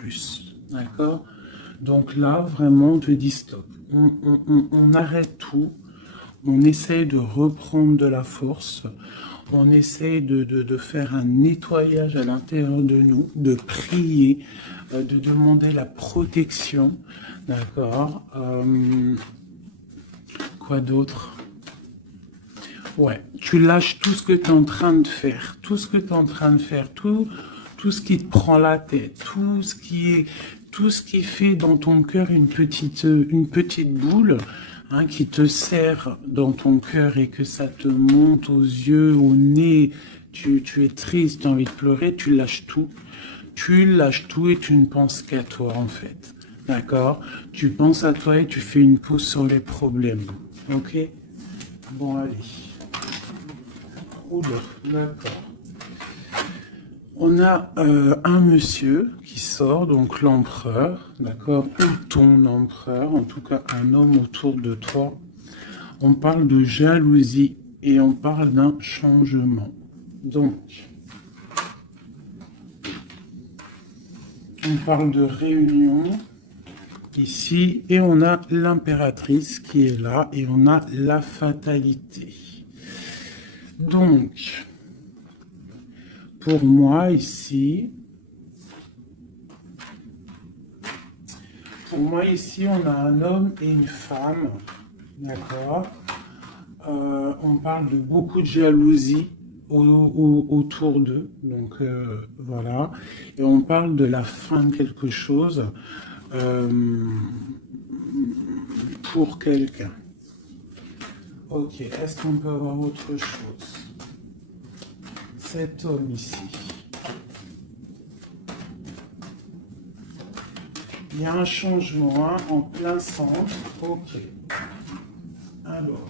plus. D'accord? Donc là, vraiment, on te dit stop. On arrête tout. On essaye de reprendre de la force. On essaye de faire un nettoyage à l'intérieur de nous, de prier, de demander la protection. D'accord? Quoi d'autre? Ouais, tu lâches tout ce que tu es en train de faire, tout ce que tu es en train de faire, tout ce qui te prend la tête, tout ce qui fait dans ton cœur une petite boule, hein, qui te serre dans ton cœur et que ça te monte aux yeux, au nez, tu es triste, tu as envie de pleurer, tu lâches tout. Tu lâches tout et tu ne penses qu'à toi en fait. D'accord? Tu penses à toi et tu fais une pause sur les problèmes. Ok? Bon, allez. Oula, d'accord. On a un monsieur qui sort, donc l'empereur, d'accord, ou ton empereur, en tout cas un homme autour de toi. On parle de jalousie et on parle d'un changement. Donc, on parle de réunion ici et on a l'impératrice qui est là et on a la fatalité. Donc, pour moi ici, on a un homme et une femme, d'accord. On parle de beaucoup de jalousie autour d'eux, donc voilà. Et on parle de la fin de quelque chose pour quelqu'un. Ok, est-ce qu'on peut avoir autre chose? Cet homme ici. Il y a un changement, hein, en plein centre. Ok. Alors,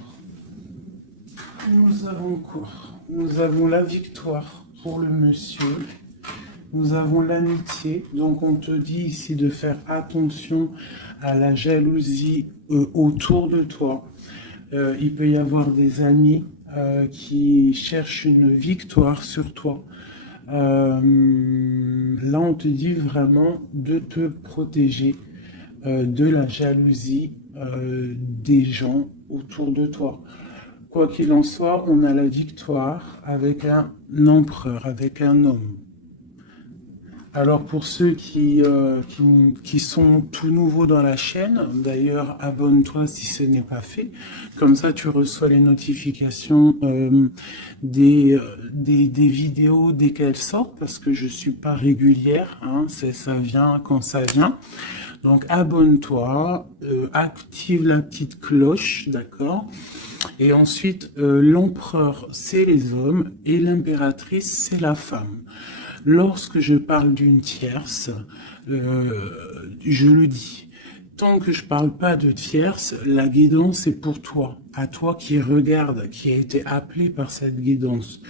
nous avons quoi? Nous avons la victoire pour le monsieur. Nous avons l'amitié. Donc, on te dit ici de faire attention à la jalousie autour de toi. Il peut y avoir des amis qui cherchent une victoire sur toi. Là, on te dit vraiment de te protéger de la jalousie des gens autour de toi. Quoi qu'il en soit, on a la victoire avec un empereur, avec un homme. Alors pour ceux qui sont tout nouveaux dans la chaîne, d'ailleurs abonne-toi si ce n'est pas fait, comme ça tu reçois les notifications des vidéos dès qu'elles sortent, parce que je suis pas régulière, hein, ça vient quand ça vient. Donc abonne-toi, active la petite cloche, d'accord? Et ensuite, l'empereur, c'est les hommes et l'impératrice, c'est la femme. Lorsque je parle d'une tierce, je le dis. Tant que je parle pas de tierce, la guidance est pour toi, à toi qui regarde, qui a été appelé par cette guidance.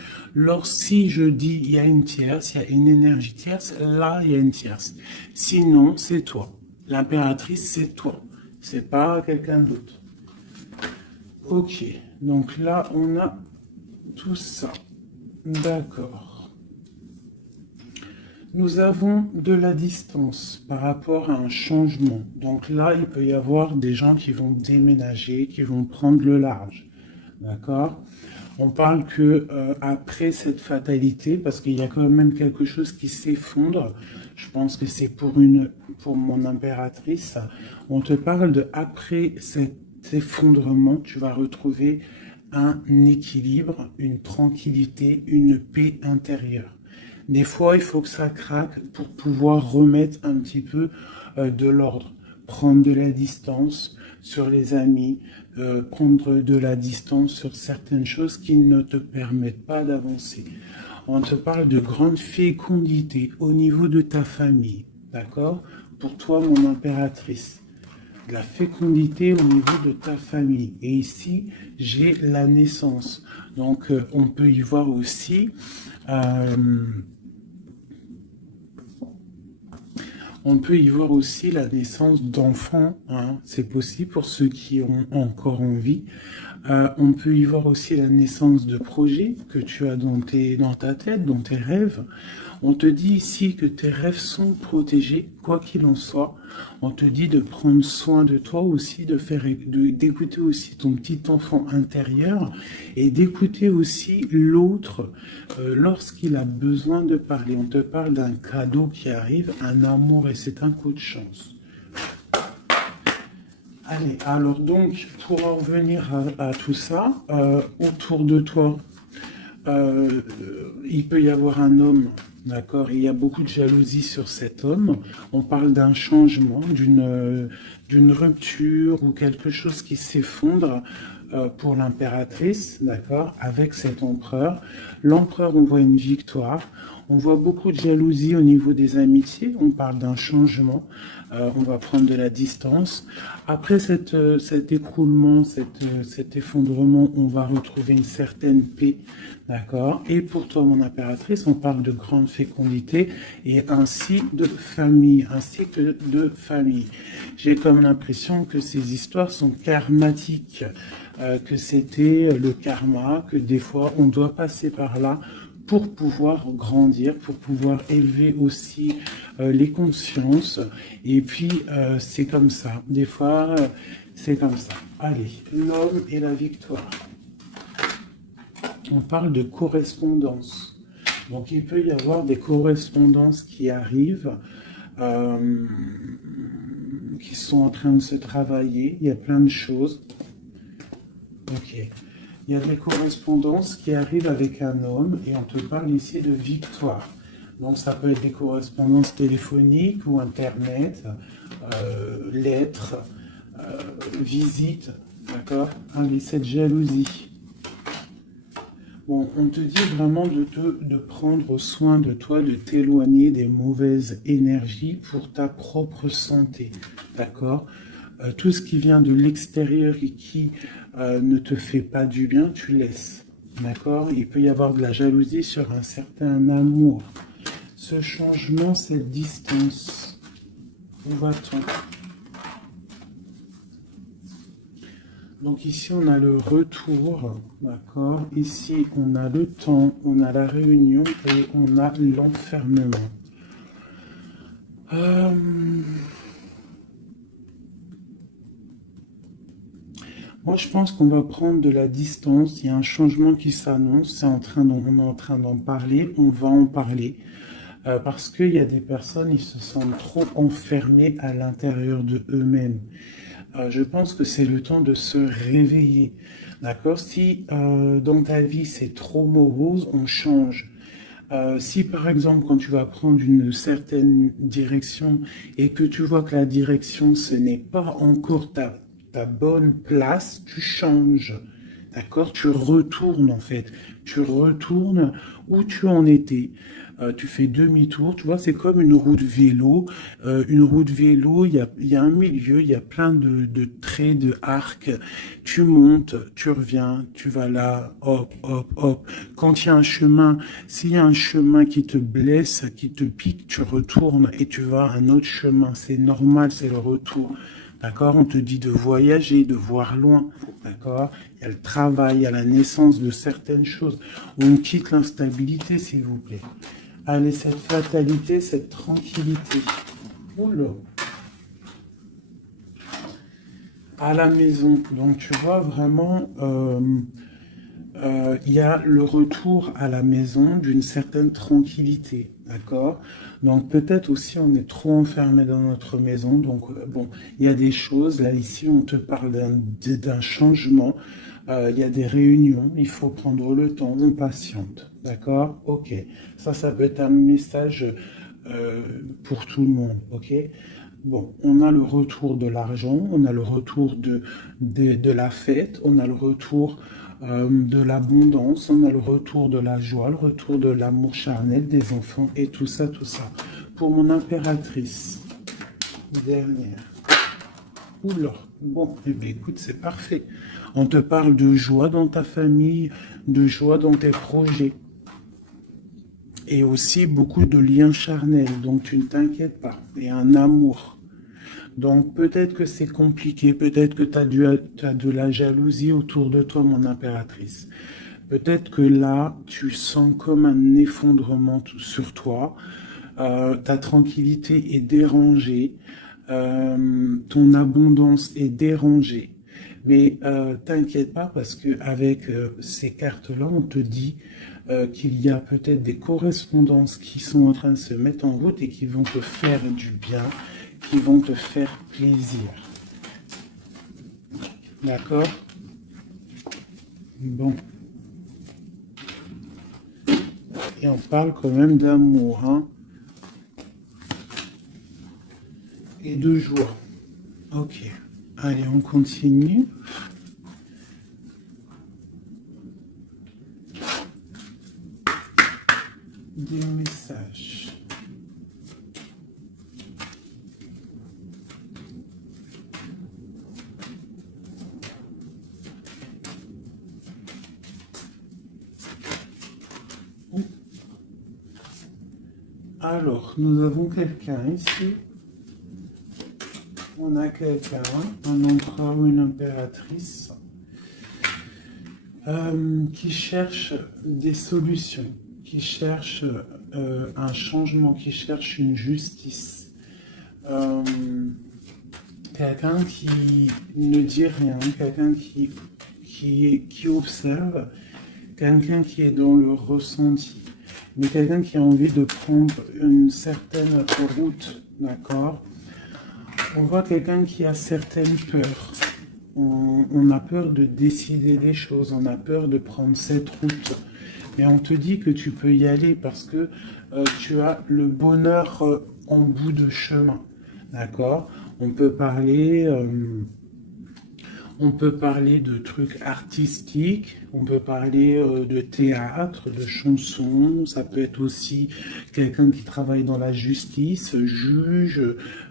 Si je dis il y a une tierce, il y a une énergie tierce, là il y a une tierce. Sinon, c'est toi. L'impératrice, c'est toi. C'est pas quelqu'un d'autre. Ok, donc là on a tout ça. D'accord. Nous avons de la distance par rapport à un changement. Donc là, il peut y avoir des gens qui vont déménager, qui vont prendre le large. D'accord? On parle que après cette fatalité, parce qu'il y a quand même quelque chose qui s'effondre, je pense que c'est pour mon impératrice, on te parle de après cet effondrement, tu vas retrouver un équilibre, une tranquillité, une paix intérieure. Des fois, il faut que ça craque pour pouvoir remettre un petit peu de l'ordre. Prendre de la distance sur les amis, prendre de la distance sur certaines choses qui ne te permettent pas d'avancer. On te parle de grande fécondité au niveau de ta famille, d'accord? Pour toi, mon impératrice. De la fécondité au niveau de ta famille. Et ici, j'ai la naissance. Donc, on peut y voir aussi... On peut y voir aussi la naissance d'enfants, hein. C'est possible pour ceux qui ont encore envie. On peut y voir aussi la naissance de projets que tu as dans ta tête, dans tes rêves. On te dit ici que tes rêves sont protégés, quoi qu'il en soit. On te dit de prendre soin de toi aussi, d'écouter aussi ton petit enfant intérieur et d'écouter aussi l'autre lorsqu'il a besoin de parler. On te parle d'un cadeau qui arrive, un amour et c'est un coup de chance. Allez, alors donc, pour en revenir à tout ça, autour de toi, il peut y avoir un homme, d'accord? Il y a beaucoup de jalousie sur cet homme. On parle d'un changement, d'une rupture ou quelque chose qui s'effondre pour l'impératrice, d'accord? Avec cet empereur. L'empereur, on voit une victoire. On voit beaucoup de jalousie au niveau des amitiés. On parle d'un changement. On va prendre de la distance. Après cet écroulement, cet effondrement, on va retrouver une certaine paix, d'accord? Et pour toi, mon impératrice, on parle de grande fécondité et ainsi de famille, ainsi que de famille. J'ai comme l'impression que ces histoires sont karmatiques, que c'était le karma, que des fois, on doit passer par là pour pouvoir grandir, pour pouvoir élever aussi les consciences. Et puis, c'est comme ça. Des fois, c'est comme ça. Allez, l'homme et la victoire. On parle de correspondance. Donc, il peut y avoir des correspondances qui arrivent, qui sont en train de se travailler. Il y a plein de choses. Ok. Il y a des correspondances qui arrivent avec un homme et on te parle ici de victoire. Donc ça peut être des correspondances téléphoniques ou internet, lettres, visites, d'accord? Allez, cette jalousie. Bon, on te dit vraiment de prendre soin de toi, de t'éloigner des mauvaises énergies pour ta propre santé, d'accord? Tout ce qui vient de l'extérieur et qui ne te fait pas du bien, tu laisses. D'accord? Il peut y avoir de la jalousie sur un certain amour. Ce changement, cette distance, où va-t-on? Donc ici, on a le retour, d'accord? Ici, on a le temps, on a la réunion et on a l'enfermement. Moi, je pense qu'on va prendre de la distance. Il y a un changement qui s'annonce. On est en train d'en parler. On va en parler. Parce qu'il y a des personnes, ils se sentent trop enfermés à l'intérieur de eux-mêmes. Je pense que c'est le temps de se réveiller. D'accord? Si dans ta vie, c'est trop morose, on change. Si par exemple, quand tu vas prendre une certaine direction et que tu vois que la direction, ce n'est pas encore ta bonne place, tu changes. D'accord? Tu retournes en fait. Tu retournes où tu en étais. Tu fais demi-tour. Tu vois, c'est comme une route vélo. Une route vélo, il y a un milieu, il y a plein de traits, de arcs. Tu montes, tu reviens, tu vas là, hop, hop, hop. Quand il y a un chemin, s'il y a un chemin qui te blesse, qui te pique, tu retournes et tu vas à un autre chemin. C'est normal, c'est le retour. D'accord? On te dit de voyager, de voir loin. D'accord? Il y a le travail, il y a la naissance de certaines choses. On quitte l'instabilité, s'il vous plaît. Allez, cette fatalité, cette tranquillité. Oula. À la maison. Donc, tu vois, vraiment, il y a le retour à la maison d'une certaine tranquillité. D'accord? Donc peut-être aussi on est trop enfermé dans notre maison. Donc bon, il y a des choses. Là ici, on te parle d'un changement. Il y a des réunions. Il faut prendre le temps. On patiente. D'accord? Ok. Ça peut être un message pour tout le monde. Ok? Bon, on a le retour de l'argent. On a le retour de la fête. On a le retour de l'abondance, on a le retour de la joie, le retour de l'amour charnel des enfants et tout ça, tout ça. Pour mon impératrice, dernière. Oula, bon, eh bien, écoute, c'est parfait. On te parle de joie dans ta famille, de joie dans tes projets. et aussi beaucoup de liens charnels, donc tu ne t'inquiètes pas, et un amour. Donc peut-être que c'est compliqué, peut-être que tu as de la jalousie autour de toi, mon impératrice. Peut-être que là, tu sens comme un effondrement sur toi, ta tranquillité est dérangée, ton abondance est dérangée. Mais t'inquiète pas parce que avec ces cartes-là, on te dit qu'il y a peut-être des correspondances qui sont en train de se mettre en route et qui vont te faire du bien, qui vont te faire plaisir. D'accord? Bon. Et on parle quand même d'amour, hein? Et de joie. Ok. Allez, on continue. Des messages. Alors, nous avons quelqu'un ici. On a quelqu'un, un empereur ou une impératrice, qui cherche des solutions, qui cherche un changement, qui cherche une justice. Quelqu'un qui ne dit rien, quelqu'un qui observe, quelqu'un qui est dans le ressenti, mais quelqu'un qui a envie de prendre une certaine route, d'accord? On voit quelqu'un qui a certaines peurs. On a peur de décider des choses, on a peur de prendre cette route. Et on te dit que tu peux y aller parce que tu as le bonheur en bout de chemin. D'accord? On peut parler de trucs artistiques, on peut parler de théâtre, de chansons, ça peut être aussi quelqu'un qui travaille dans la justice, juge,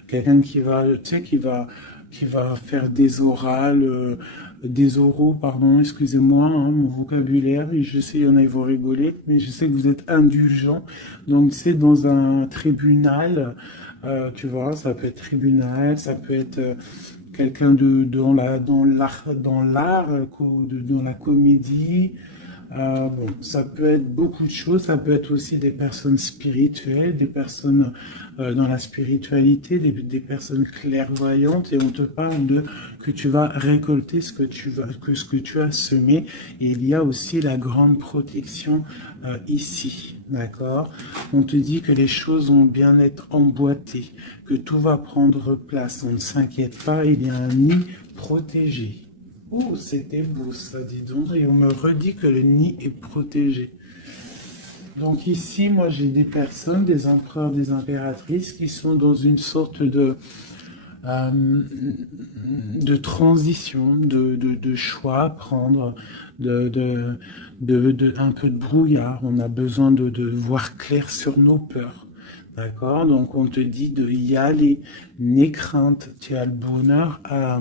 quelqu'un qui va, tu sais, qui va faire des orales, des oraux, pardon, excusez-moi, hein, mon vocabulaire, et je sais, il y en a, ils vont rigoler, mais je sais que vous êtes indulgents, donc c'est dans un tribunal, tu vois, ça peut être tribunal, ça peut être quelqu'un dans l'art, dans la comédie. Bon, ça peut être beaucoup de choses, ça peut être aussi des personnes spirituelles, des personnes dans la spiritualité, des personnes clairvoyantes, et on te parle de que tu vas récolter ce que tu as semé, et il y a aussi la grande protection ici, d'accord? On te dit que les choses vont bien être emboîtées, que tout va prendre place, on ne s'inquiète pas, il y a un nid protégé. Oh, c'était beau ça, dis donc. Et on me redit que le nid est protégé. Donc ici, moi, j'ai des personnes, des empereurs, des impératrices qui sont dans une sorte de transition, de choix à prendre, un peu de brouillard. On a besoin de voir clair sur nos peurs. D'accord? Donc on te dit de y aller. N'aie crainte. Tu as le bonheur à...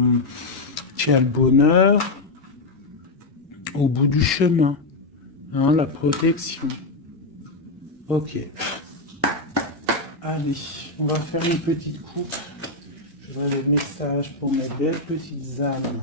Tu as le bonheur au bout du chemin, hein, la protection. Ok. Allez, on va faire une petite coupe. Je vois les messages pour mes belles petites âmes.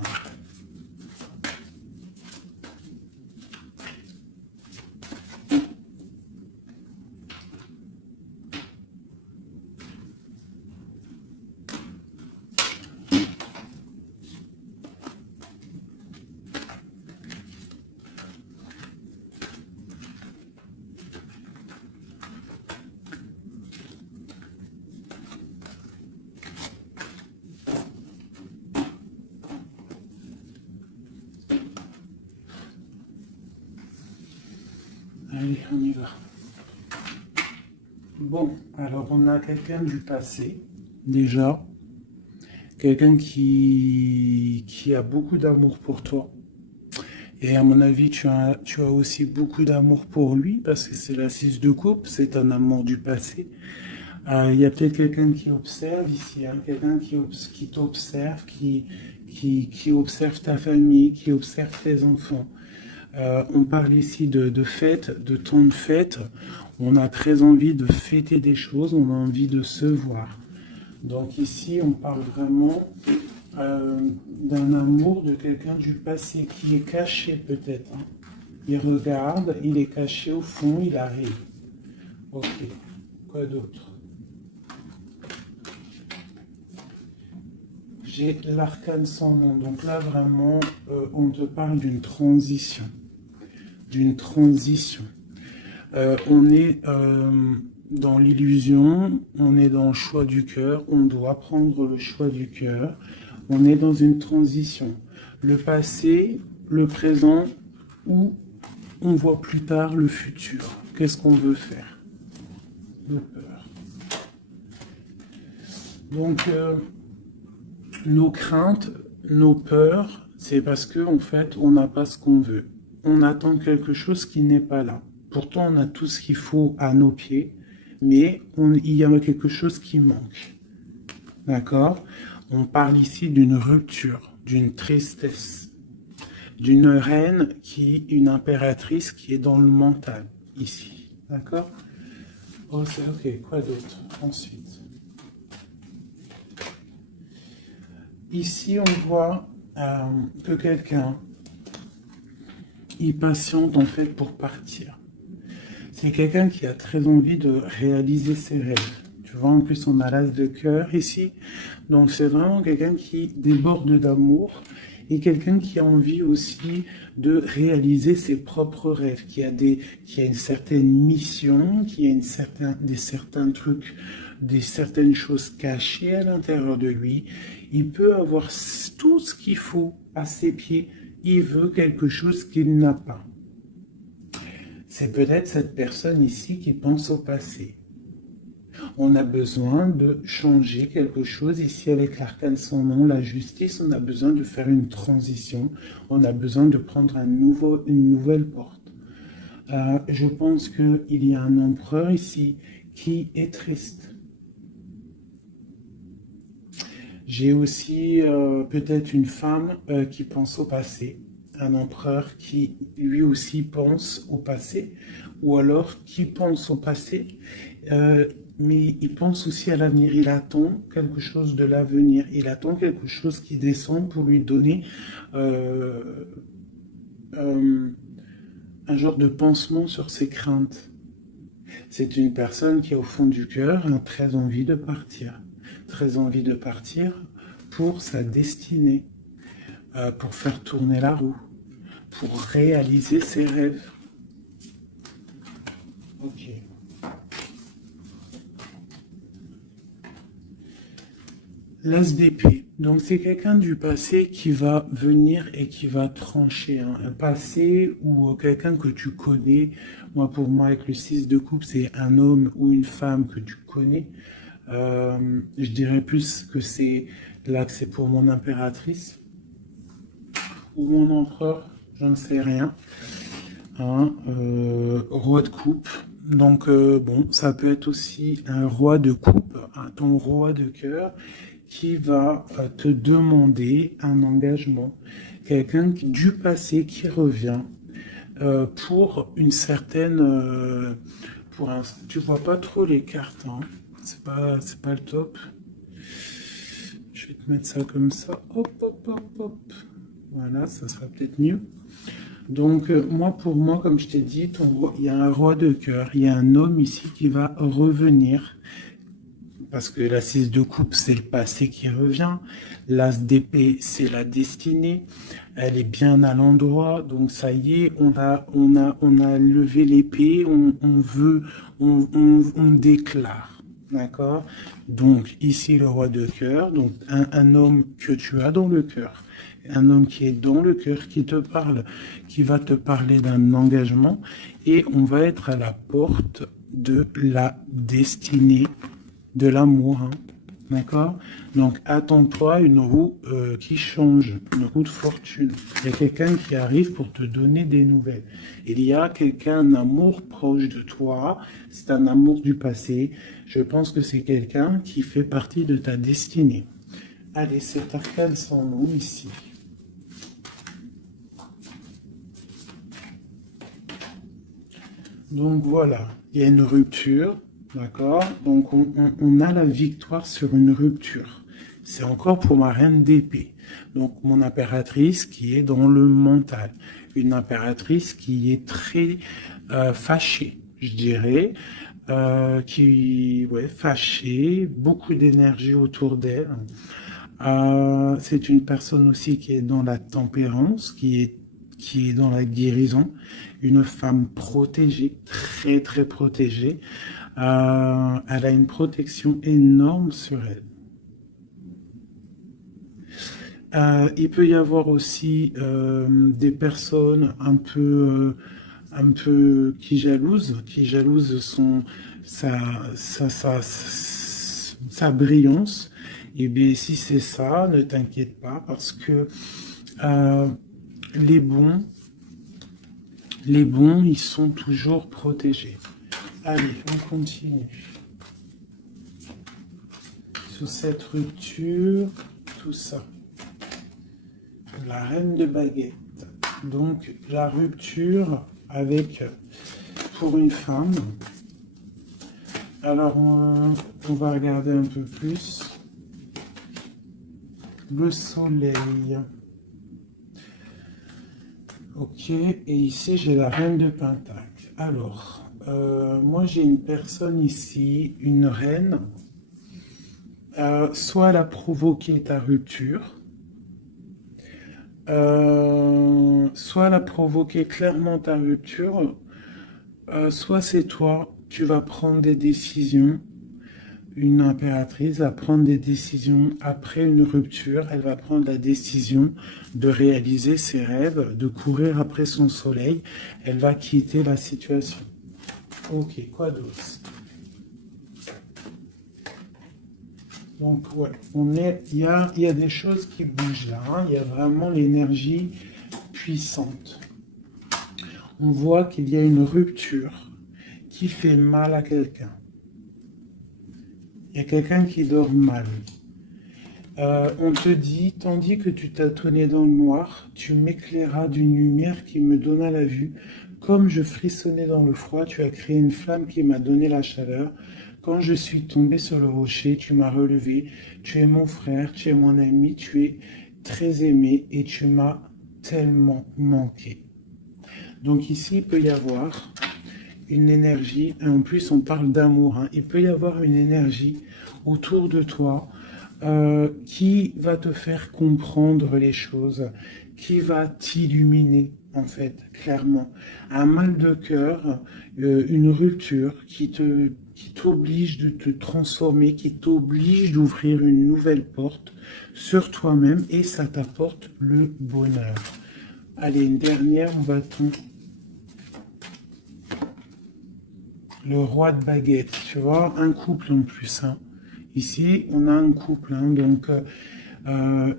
Allez, on y va. Bon, alors on a quelqu'un du passé, déjà. Quelqu'un qui a beaucoup d'amour pour toi. Et à mon avis, tu as aussi beaucoup d'amour pour lui, parce que c'est la 6 de coupe, c'est un amour du passé. Il y a peut-être quelqu'un qui observe ici, hein, quelqu'un qui t'observe, qui observe ta famille, qui observe tes enfants. On parle ici de fête, de temps de fête. On a très envie de fêter des choses, on a envie de se voir. Donc ici, on parle vraiment d'un amour de quelqu'un du passé qui est caché peut-être. Hein. Il regarde, il est caché au fond, il arrive. Ok, quoi d'autre? J'ai l'arcane sans nom. Donc là, vraiment, on te parle d'une transition. D'une transition. On est dans l'illusion, on est dans le choix du cœur, on doit prendre le choix du cœur. On est dans une transition. Le passé, le présent, ou on voit plus tard le futur. Qu'est-ce qu'on veut faire? De peur. Donc, nos craintes, nos peurs, c'est parce que en fait, on n'a pas ce qu'on veut. On attend quelque chose qui n'est pas là. Pourtant, on a tout ce qu'il faut à nos pieds, mais il y a quelque chose qui manque. D'accord? On parle ici d'une rupture, d'une tristesse, d'une reine une impératrice qui est dans le mental, ici. D'accord? Ok, quoi d'autre? Ensuite. Ici, on voit que quelqu'un, il patiente en fait pour partir. C'est quelqu'un qui a très envie de réaliser ses rêves. Tu vois, en plus, on a l'as de cœur ici. Donc, c'est vraiment quelqu'un qui déborde d'amour et quelqu'un qui a envie aussi de réaliser ses propres rêves, qui a une certaine mission, qui a certains trucs, certaines choses cachées à l'intérieur de lui. Il peut avoir tout ce qu'il faut à ses pieds. Il veut quelque chose qu'il n'a pas. C'est peut-être cette personne ici qui pense au passé. On a besoin de changer quelque chose ici avec l'arcane sans nom, la justice. On a besoin de faire une transition. On a besoin de prendre une nouvelle porte. Je pense qu'il y a un empereur ici qui est triste. J'ai aussi peut-être une femme qui pense au passé. Un empereur qui lui aussi pense au passé, ou alors qui pense au passé, mais il pense aussi à l'avenir. Il attend quelque chose de l'avenir, il attend quelque chose qui descend pour lui donner un genre de pansement sur ses craintes. C'est une personne qui, au fond du cœur, a très envie de partir. Très envie de partir pour sa destinée, pour faire tourner la roue, pour réaliser ses rêves. Ok. L'as d'épée. Donc c'est quelqu'un du passé qui va venir et qui va trancher. Hein. Un passé ou quelqu'un que tu connais. Pour moi, avec le 6 de coupe, c'est un homme ou une femme que tu connais. Je dirais plus que c'est là que c'est pour mon impératrice ou mon empereur, je ne sais rien. Hein, roi de coupe. Donc bon, ça peut être aussi un roi de coupe, ton roi de cœur, qui va te demander un engagement. Quelqu'un du passé qui revient pour une certaine... tu vois pas trop les cartes, hein. C'est pas le top. Je vais te mettre ça comme ça. Hop, hop, hop, hop. Voilà, ça sera peut-être mieux. Donc, pour moi, comme je t'ai dit, il y a un roi de cœur, il y a un homme ici qui va revenir. Parce que la 6 de coupe, c'est le passé qui revient. L'as d'épée, c'est la destinée. Elle est bien à l'endroit. Donc, ça y est, on a levé l'épée. On déclare. D'accord? Donc, ici, le roi de cœur. Donc, un homme que tu as dans le cœur. Un homme qui est dans le cœur, qui te parle, qui va te parler d'un engagement. Et on va être à la porte de la destinée, de l'amour, hein. D'accord? Donc, attends-toi une roue qui change, une roue de fortune. Il y a quelqu'un qui arrive pour te donner des nouvelles. Il y a quelqu'un, un amour proche de toi. C'est un amour du passé. Je pense que c'est quelqu'un qui fait partie de ta destinée. Allez, cet arcane sans nom ici. Donc voilà, il y a une rupture, d'accord? Donc on a la victoire sur une rupture. C'est encore pour ma reine d'épée. Donc mon impératrice qui est dans le mental. Une impératrice qui est très fâchée, je dirais. Ouais, fâchée, beaucoup d'énergie autour d'elle. C'est une personne aussi qui est dans la tempérance, qui est dans la guérison, une femme protégée, très très protégée. Elle a une protection énorme sur elle. Il peut y avoir aussi des personnes un peu qui jalousent sa, sa brillance. Et bien si c'est ça, ne t'inquiète pas parce que euh, les bons, ils sont toujours protégés. Allez, on continue. Sous cette rupture, tout ça. La reine de baguette. Donc, la rupture avec, pour une femme. Alors, on va regarder un peu plus. Le soleil. Ok, et ici j'ai la reine de pentacle. Alors, moi j'ai une personne ici, une reine. Soit elle a provoqué ta rupture, soit elle a provoqué clairement ta rupture, soit c'est toi, tu vas prendre des décisions. Une impératrice va prendre des décisions après une rupture. Elle va prendre la décision de réaliser ses rêves, de courir après son soleil. Elle va quitter la situation. Ok, quoi d'autre? Donc, ouais, il y a des choses qui bougent là. Hein. Il y a vraiment l'énergie puissante. On voit qu'il y a une rupture qui fait mal à quelqu'un. Il y a quelqu'un qui dort mal. On te dit, tandis que tu tâtonnais dans le noir, tu m'éclairas d'une lumière qui me donna la vue. Comme je frissonnais dans le froid, tu as créé une flamme qui m'a donné la chaleur. Quand je suis tombé sur le rocher, tu m'as relevé. Tu es mon frère, tu es mon ami, tu es très aimé et tu m'as tellement manqué. Donc ici, il peut y avoir une énergie, et en plus on parle d'amour, hein. Il peut y avoir une énergie autour de toi qui va te faire comprendre les choses, qui va t'illuminer en fait, clairement. Un mal de cœur, une rupture qui t'oblige de te transformer, qui t'oblige d'ouvrir une nouvelle porte sur toi-même et ça t'apporte le bonheur. Allez, une dernière, on va le roi de baguette, tu vois, un couple en plus. Hein. Ici, on a un couple, hein, donc,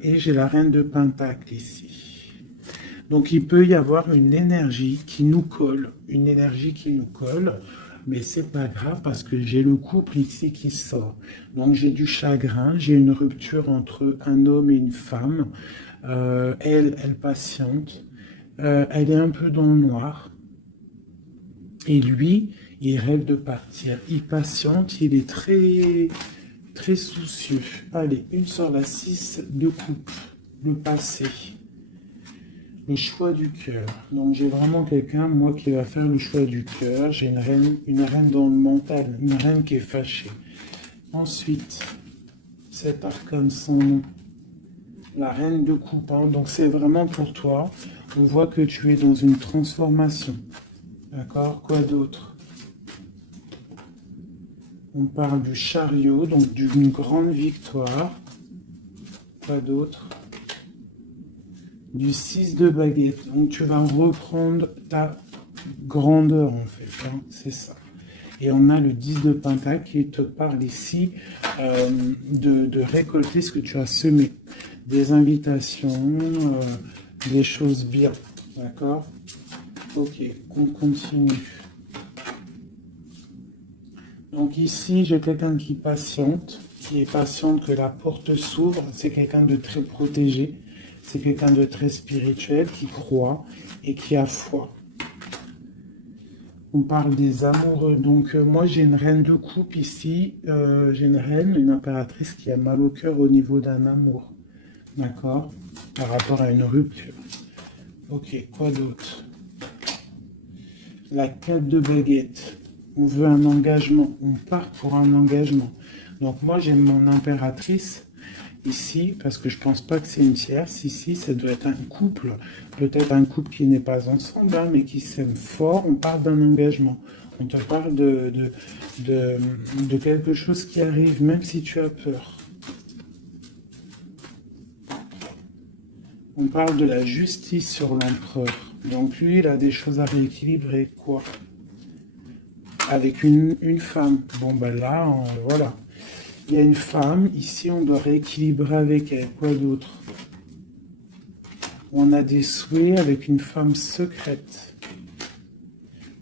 et j'ai la reine de pentacle ici. Donc, il peut y avoir une énergie qui nous colle, mais c'est pas grave parce que j'ai le couple ici qui sort. Donc, j'ai du chagrin, j'ai une rupture entre un homme et une femme. Elle patiente, elle est un peu dans le noir. Et lui, il rêve de partir. Il patiente, il est très, très soucieux. Allez, une sur la 6 de coupe. Le passé. Le choix du cœur. Donc j'ai vraiment quelqu'un, moi, qui va faire le choix du cœur. J'ai une reine dans le mental, une reine qui est fâchée. Ensuite, cet arcane sans nom. La reine de coupe. Hein. Donc c'est vraiment pour toi. On voit que tu es dans une transformation. D'accord? Quoi d'autre? On parle du chariot, donc d'une grande victoire. Quoi d'autre? Du 6 de baguette. Donc tu vas reprendre ta grandeur en fait. Hein, c'est ça. Et on a le 10 de pentacle qui te parle ici de récolter ce que tu as semé. Des invitations, des choses bien. D'accord? Ok, on continue. Donc ici, j'ai quelqu'un qui est patiente que la porte s'ouvre. C'est quelqu'un de très protégé. C'est quelqu'un de très spirituel qui croit et qui a foi. On parle des amoureux. Donc, moi, j'ai une reine de coupe ici. J'ai une reine, une impératrice qui a mal au cœur au niveau d'un amour. D'accord? Par rapport à une rupture. Ok, quoi d'autre? La 4 de baguette. On veut un engagement. On part pour un engagement. Donc, moi, j'ai mon impératrice ici, parce que je pense pas que c'est une tierce. Ici, ça doit être un couple. Peut-être un couple qui n'est pas ensemble, hein, mais qui s'aime fort. On parle d'un engagement. On te parle de quelque chose qui arrive, même si tu as peur. On parle de la justice sur l'empereur. Donc lui, il a des choses à rééquilibrer, quoi. Avec une femme. Bon, ben là, voilà. Il y a une femme, ici, on doit rééquilibrer avec elle. Quoi d'autre? On a des souhaits avec une femme secrète.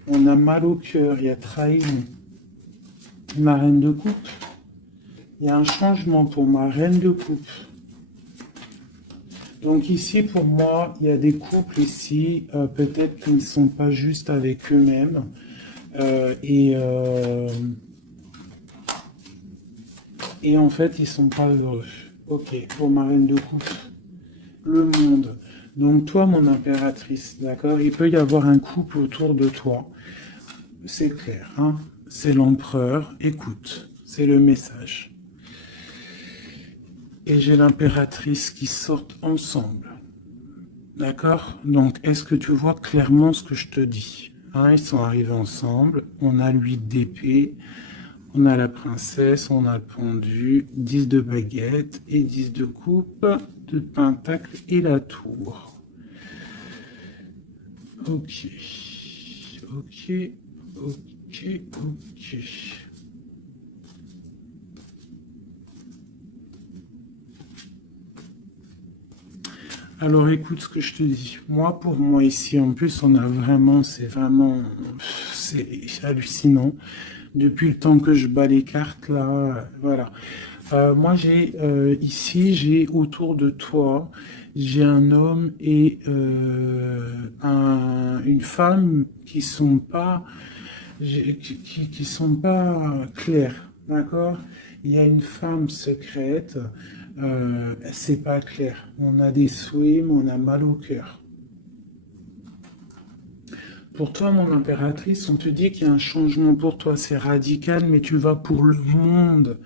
On a mal au cœur, il y a trahison. Ma reine de coupe. Il y a un changement pour ma reine de coupe. Donc ici, pour moi, il y a des couples ici, peut-être qui ne sont pas justes avec eux-mêmes. Et en fait, ils sont pas heureux. Ok, pour ma reine de coupe. Le monde. Donc toi, mon impératrice, d'accord? Il peut y avoir un couple autour de toi. C'est clair, hein? C'est l'empereur. Écoute, c'est le message. Et j'ai l'impératrice qui sortent ensemble. D'accord? Donc, est-ce que tu vois clairement ce que je te dis? Hein, ils sont arrivés ensemble. On a l'huile d'épée. On a la princesse. On a le pendu. 10 de baguette. Et 10 de coupe. De pentacle et la tour. Ok. Ok. Ok. Ok. Alors écoute ce que je te dis. Moi, pour moi ici, en plus, on a vraiment, c'est hallucinant. Depuis le temps que je bats les cartes, là, voilà. Moi, j'ai autour de toi, j'ai un homme et une femme qui sont pas, qui sont pas clairs, d'accord? Il y a une femme secrète, c'est pas clair. On a des souhaits, mais on a mal au cœur. Pour toi, mon impératrice, on te dit qu'il y a un changement pour toi, c'est radical, mais tu vas pour le monde.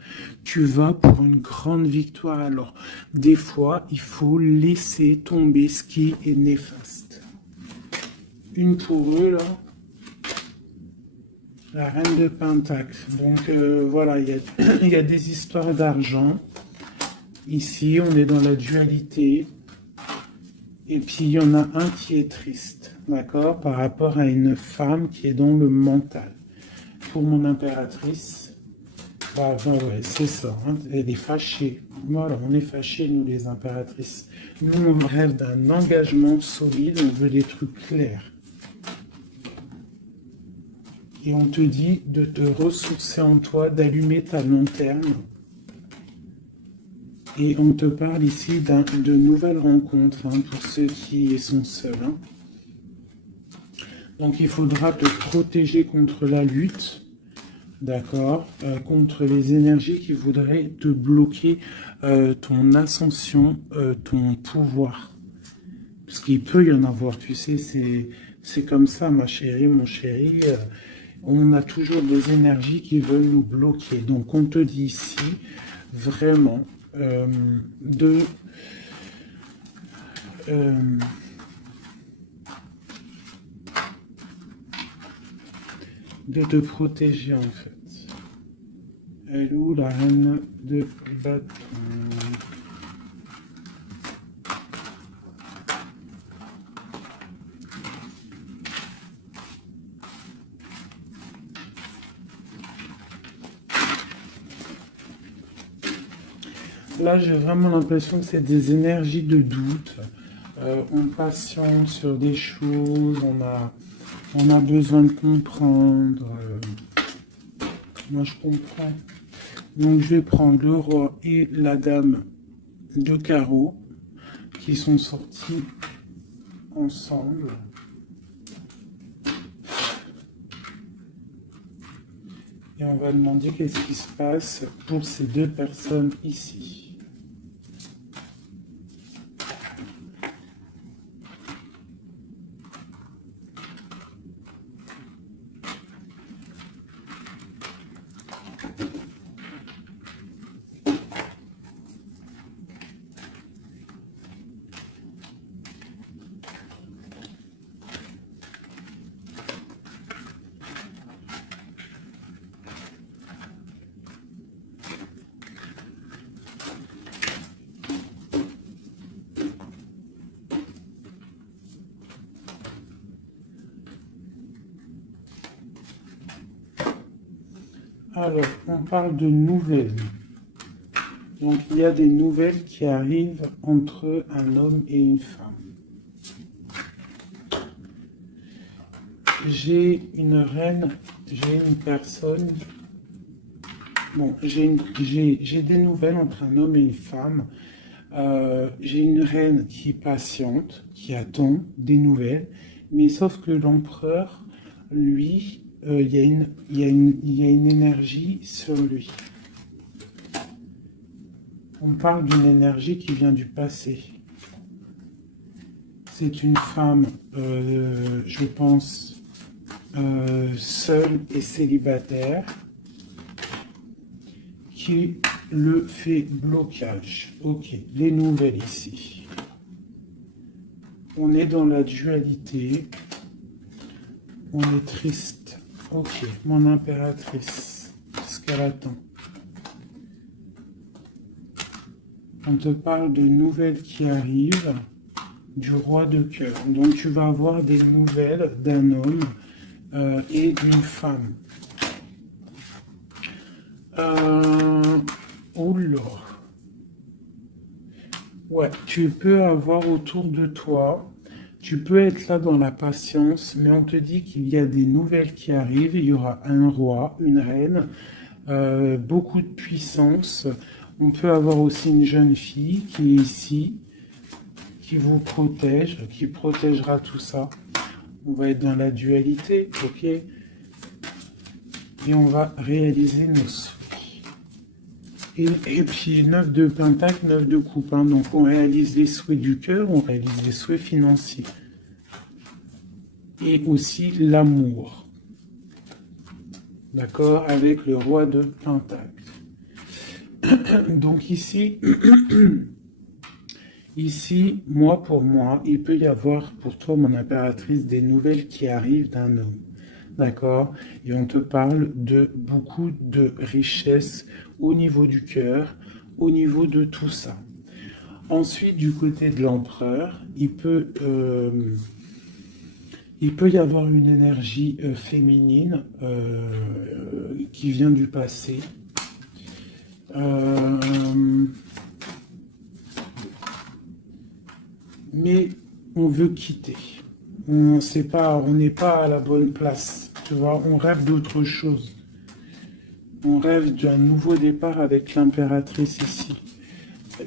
Tu vas pour une grande victoire. Alors, des fois, il faut laisser tomber ce qui est néfaste. Une pour eux, là. La reine de Pentacle. Donc, voilà, il y a des histoires d'argent. Ici, on est dans la dualité. Et puis, il y en a un qui est triste, d'accord, par rapport à une femme qui est dans le mental. Pour mon impératrice, bah, ouais, c'est ça, hein, elle est fâchée. Voilà, on est fâchés, nous, les impératrices. Nous, on rêve d'un engagement solide, on veut des trucs clairs. Et on te dit de te ressourcer en toi, d'allumer ta lanterne. Et on te parle ici de nouvelles rencontres, hein, pour ceux qui sont seuls. Hein. Donc il faudra te protéger contre la lutte, d'accord, contre les énergies qui voudraient te bloquer ton ascension, ton pouvoir. Parce qu'il peut y en avoir, tu sais, c'est comme ça, ma chérie, mon chéri. On a toujours des énergies qui veulent nous bloquer. Donc on te dit ici, vraiment, de te protéger en fait. Elle est où la reine de bâton? Là, j'ai vraiment l'impression que c'est des énergies de doute. On patiente sur des choses, on a besoin de comprendre. Moi, je comprends. Donc, je vais prendre le roi et la dame de carreau qui sont sortis ensemble. Et on va demander qu'est-ce qui se passe pour ces deux personnes ici. Alors, on parle de nouvelles. Donc, il y a des nouvelles qui arrivent entre un homme et une femme. J'ai une reine, j'ai une personne. Bon, j'ai des nouvelles entre un homme et une femme. J'ai une reine qui patiente, qui attend des nouvelles, mais sauf que l'empereur, lui, il y a une énergie sur lui. On parle d'une énergie qui vient du passé. C'est une femme, je pense, seule et célibataire, qui le fait blocage. Ok, les nouvelles ici. On est dans la dualité. On est triste. Ok, mon impératrice, ce qu'elle attend. On te parle de nouvelles qui arrivent du roi de cœur. Donc tu vas avoir des nouvelles d'un homme et d'une femme. Oula. Ouais, tu peux avoir autour de toi, tu peux être là dans la patience, mais on te dit qu'il y a des nouvelles qui arrivent. Il y aura un roi, une reine, beaucoup de puissance. On peut avoir aussi une jeune fille qui est ici, qui vous protège, qui protégera tout ça. On va être dans la dualité, ok? Et on va réaliser nos souhaits. Et puis 9 de pentacle, 9 de coupe. Hein. Donc on réalise les souhaits du cœur, on réalise les souhaits financiers. Et aussi l'amour. D'accord? Avec le roi de pentacle. Donc ici, ici, moi pour moi, il peut y avoir pour toi, mon impératrice, des nouvelles qui arrivent d'un homme. D'accord? Et on te parle de beaucoup de richesses au niveau du cœur, au niveau de tout ça. Ensuite, du côté de l'empereur, il peut y avoir une énergie féminine qui vient du passé. Mais on veut quitter. On n'est pas à la bonne place. Tu vois, on rêve d'autre chose. On rêve d'un nouveau départ avec l'impératrice ici.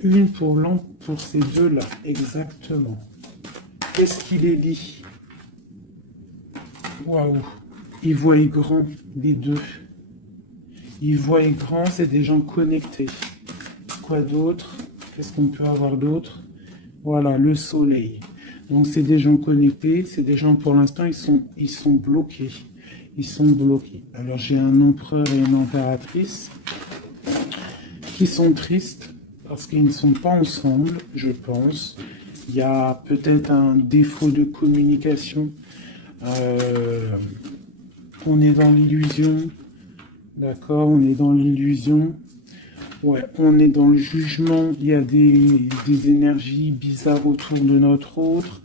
Une pour ces deux-là, exactement. Qu'est-ce qui les lie? Waouh! Ils voient grand, les deux. Ils voient grand, c'est des gens connectés. Quoi d'autre? Qu'est-ce qu'on peut avoir d'autre? Voilà, le soleil. Donc c'est des gens connectés, c'est des gens pour l'instant, ils sont bloqués. Ils sont bloqués. Alors j'ai un empereur et une impératrice qui sont tristes parce qu'ils ne sont pas ensemble, je pense. Il y a peut-être un défaut de communication. On est dans l'illusion. D'accord, on est dans l'illusion. Ouais, on est dans le jugement. Il y a des énergies bizarres autour de notre autre.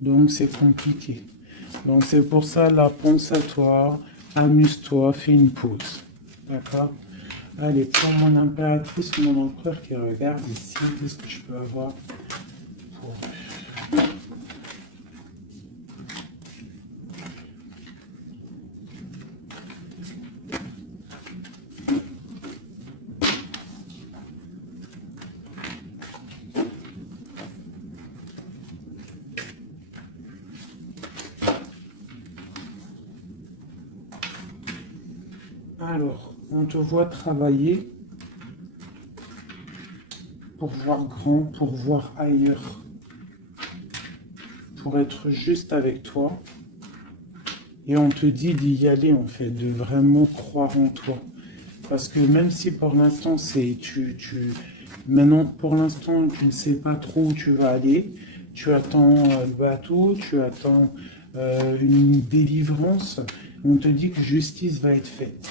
Donc c'est compliqué. Donc c'est pour ça, là, pense à toi, amuse-toi, fais une pause. D'accord? Allez, pour mon impératrice, mon empereur qui regarde ici, qu'est-ce que je peux avoir pour... Alors, on te voit travailler pour voir grand, pour voir ailleurs, pour être juste avec toi. Et on te dit d'y aller, en fait, de vraiment croire en toi. Parce que même si pour l'instant, maintenant, pour l'instant, tu ne sais pas trop où tu vas aller, tu attends le bateau, tu attends une délivrance, on te dit que justice va être faite.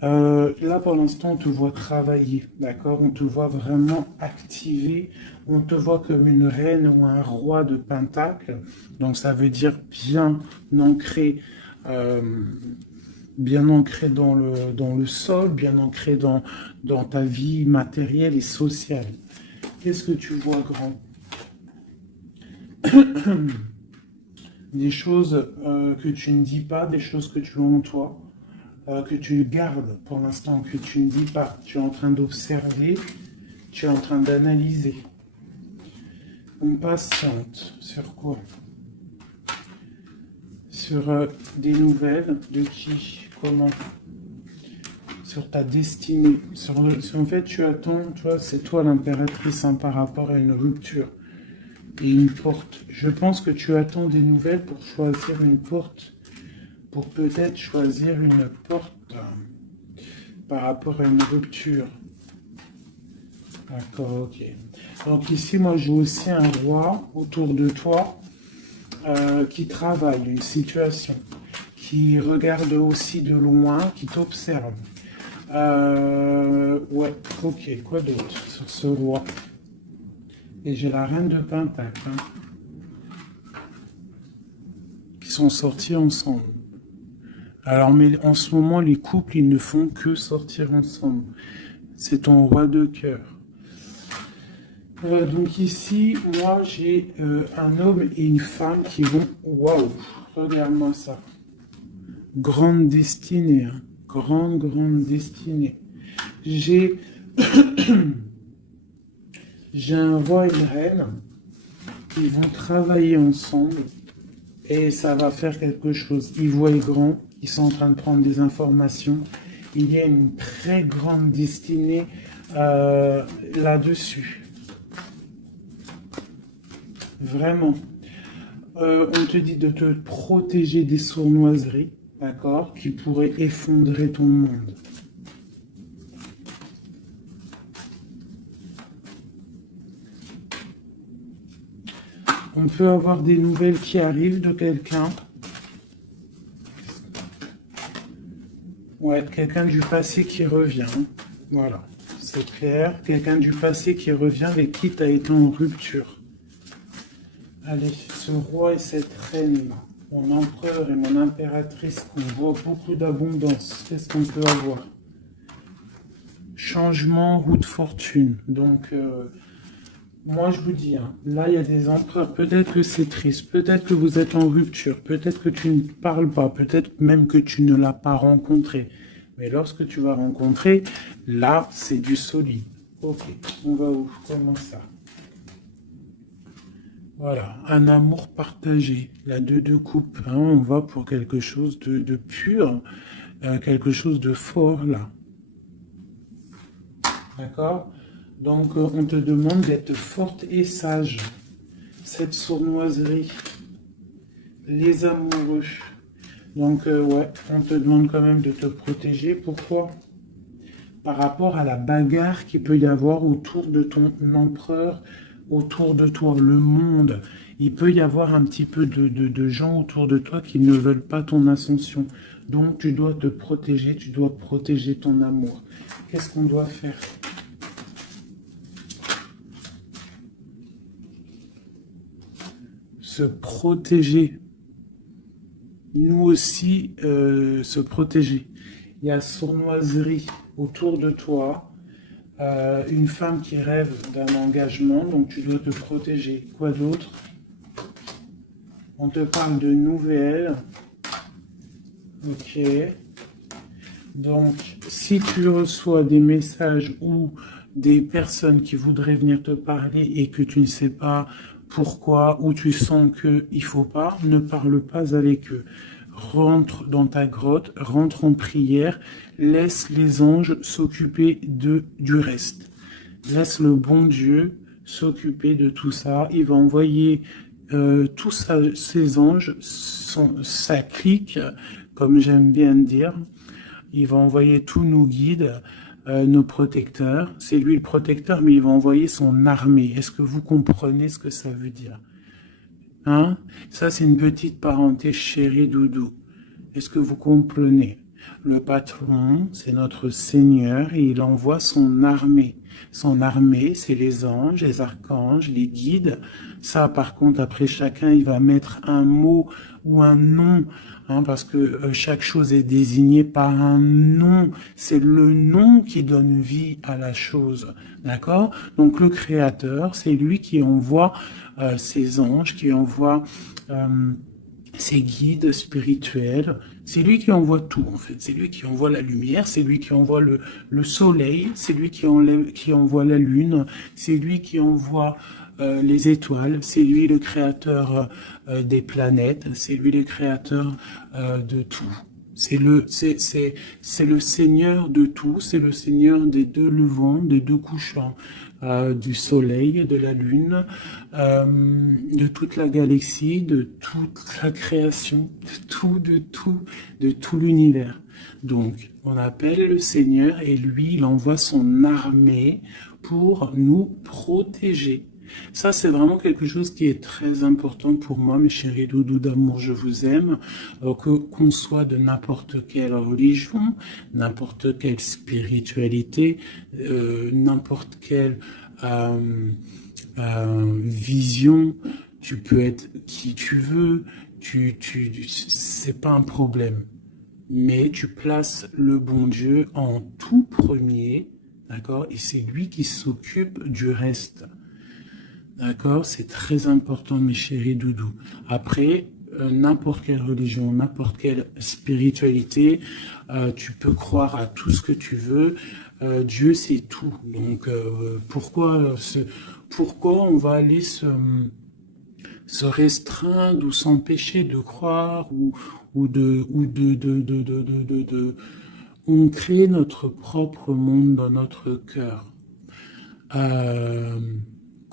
Là, pour l'instant, on te voit travailler, d'accord? On te voit vraiment activer, on te voit comme une reine ou un roi de Pentacle, donc ça veut dire ancré, euh, bien ancré dans le sol, bien ancré dans ta vie matérielle et sociale. Qu'est-ce que tu vois grand? Des choses que tu ne dis pas, des choses que tu as en toi, que tu gardes pour l'instant, que tu ne dis pas. Tu es en train d'observer, tu es en train d'analyser. On patiente sur quoi? Sur des nouvelles de qui, comment? Sur ta destinée. En fait, tu attends, tu vois, c'est toi l'impératrice par rapport à une rupture et une porte. Je pense que tu attends des nouvelles pour choisir une porte, pour peut-être choisir une porte par rapport à une rupture. D'accord, ok. Donc ici, moi, j'ai aussi un roi autour de toi qui travaille une situation, qui regarde aussi de loin, qui t'observe. Ouais, ok, quoi d'autre sur ce roi? Et j'ai la reine de Pentacle, qui sont sortis ensemble. Alors, mais en ce moment, les couples, ils ne font que sortir ensemble. C'est ton roi de cœur. Donc ici, moi, j'ai un homme et une femme qui vont... Waouh, regarde-moi ça. Grande destinée, hein. Grande destinée. J'ai... j'ai un roi et une reine qui vont travailler ensemble et ça va faire quelque chose. Ils voient grand, ils sont en train de prendre des informations. Il y a une très grande destinée là-dessus. Vraiment. On te dit de te protéger des sournoiseries, d'accord, qui pourraient effondrer ton monde. On peut avoir des nouvelles qui arrivent de quelqu'un. Ouais, quelqu'un du passé qui revient. Voilà, c'est clair. Quelqu'un du passé qui revient avec qui tu as été en rupture. Allez, ce roi et cette reine, mon empereur et mon impératrice, on voit beaucoup d'abondance. Qu'est-ce qu'on peut avoir? Changement, roue de fortune. Donc, moi je vous dis, hein, là il y a des empereurs, peut-être que c'est triste, peut-être que vous êtes en rupture, peut-être que tu ne parles pas, peut-être même que tu ne l'as pas rencontré. Mais lorsque tu vas rencontrer, là c'est du solide. Ok, on va où? Comment ça? Voilà, un amour partagé, la deux coupes, hein, on va pour quelque chose de pur, quelque chose de fort là. D'accord? Donc on te demande d'être forte et sage. Cette sournoiserie, les amoureux. Donc ouais, on te demande quand même de te protéger. Pourquoi? Par rapport à la bagarre qu'il peut y avoir autour de ton empereur, autour de toi, le monde. Il peut y avoir un petit peu de gens autour de toi qui ne veulent pas ton ascension. Donc tu dois te protéger, tu dois protéger ton amour. Qu'est-ce qu'on doit faire? Se protéger. Nous aussi, se protéger. Il y a sournoiserie autour de toi. Une femme qui rêve d'un engagement, donc tu dois te protéger. Quoi d'autre? On te parle de nouvelles. Ok. Donc, si tu reçois des messages ou des personnes qui voudraient venir te parler et que tu ne sais pas pourquoi, ou tu sens qu'il ne faut pas, ne parle pas avec eux. rentre dans ta grotte, rentre en prière, laisse les anges s'occuper du reste. Laisse le bon Dieu s'occuper de tout ça. Il va envoyer tous ses anges, sa clique, comme j'aime bien dire. Il va envoyer tous nos guides, nos protecteurs. C'est lui le protecteur, mais il va envoyer son armée. Est-ce que vous comprenez ce que ça veut dire? Hein? Ça, c'est une petite parenthèse, chérie doudou. Est-ce que vous comprenez? Le patron, c'est notre Seigneur, et il envoie son armée. Son armée, c'est les anges, les archanges, les guides. Ça, par contre, après chacun, il va mettre un mot ou un nom, hein, parce que chaque chose est désignée par un nom. C'est le nom qui donne vie à la chose. D'accord? Donc, le Créateur, c'est lui qui envoie ses anges, qui envoie ses guides spirituels. C'est lui qui envoie tout, en fait. C'est lui qui envoie la lumière, c'est lui qui envoie le soleil, c'est lui qui envoie la lune, c'est lui qui envoie les étoiles, c'est lui le créateur des planètes, c'est lui le créateur de tout. C'est le Seigneur de tout, c'est le Seigneur des deux levants, des deux couchants, du soleil, de la lune, de toute la galaxie, de toute la création, de tout l'univers. Donc, on appelle le Seigneur et lui, il envoie son armée pour nous protéger. Ça, c'est vraiment quelque chose qui est très important pour moi, mes chéris doudous d'amour, je vous aime, qu'on soit de n'importe quelle religion, n'importe quelle spiritualité, n'importe quelle vision, tu peux être qui tu veux, c'est pas un problème. Mais tu places le bon Dieu en tout premier, d'accord, et c'est lui qui s'occupe du reste. D'accord, c'est très important, mes chéris doudous. Après, n'importe quelle religion, n'importe quelle spiritualité, tu peux croire à tout ce que tu veux. Dieu, c'est tout. Donc, pourquoi on va aller se restreindre ou s'empêcher de croire on crée notre propre monde dans notre cœur.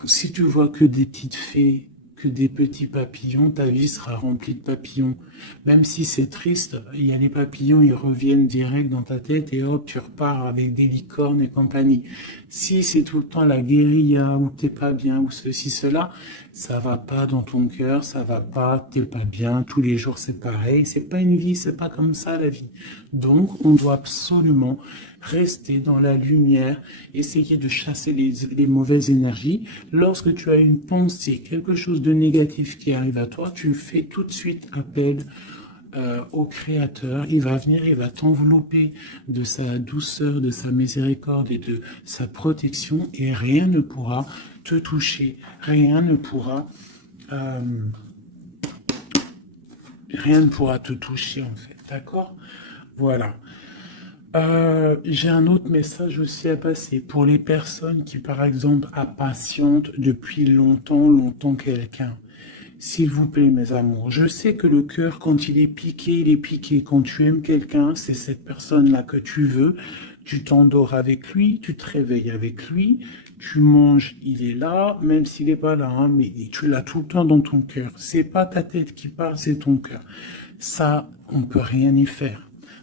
Si tu vois que des petites fées, que des petits papillons, ta vie sera remplie de papillons. Même si c'est triste, il y a les papillons, ils reviennent direct dans ta tête et hop, tu repars avec des licornes et compagnie. Si c'est tout le temps la guérilla, ou t'es pas bien, ou ceci, cela, ça va pas dans ton cœur, ça va pas, t'es pas bien, tous les jours c'est pareil, c'est pas une vie, c'est pas comme ça la vie. Donc, on doit absolument rester dans la lumière, essayer de chasser les mauvaises énergies. Lorsque tu as une pensée, quelque chose de négatif qui arrive à toi, tu fais tout de suite appel au Créateur. Il va venir, il va t'envelopper de sa douceur, de sa miséricorde et de sa protection, et rien ne pourra te toucher, rien ne pourra te toucher en fait, d'accord? Voilà. J'ai un autre message aussi à passer pour les personnes qui, par exemple, impatientent depuis longtemps quelqu'un. S'il vous plaît, mes amours, je sais que le cœur, quand il est piqué, il est piqué. Quand tu aimes quelqu'un, c'est cette personne-là que tu veux. Tu t'endors avec lui, tu te réveilles avec lui, tu manges, il est là, même s'il n'est pas là, hein, mais tu l'as tout le temps dans ton cœur. C'est pas ta tête qui parle, c'est ton cœur. Ça, on peut rien y faire.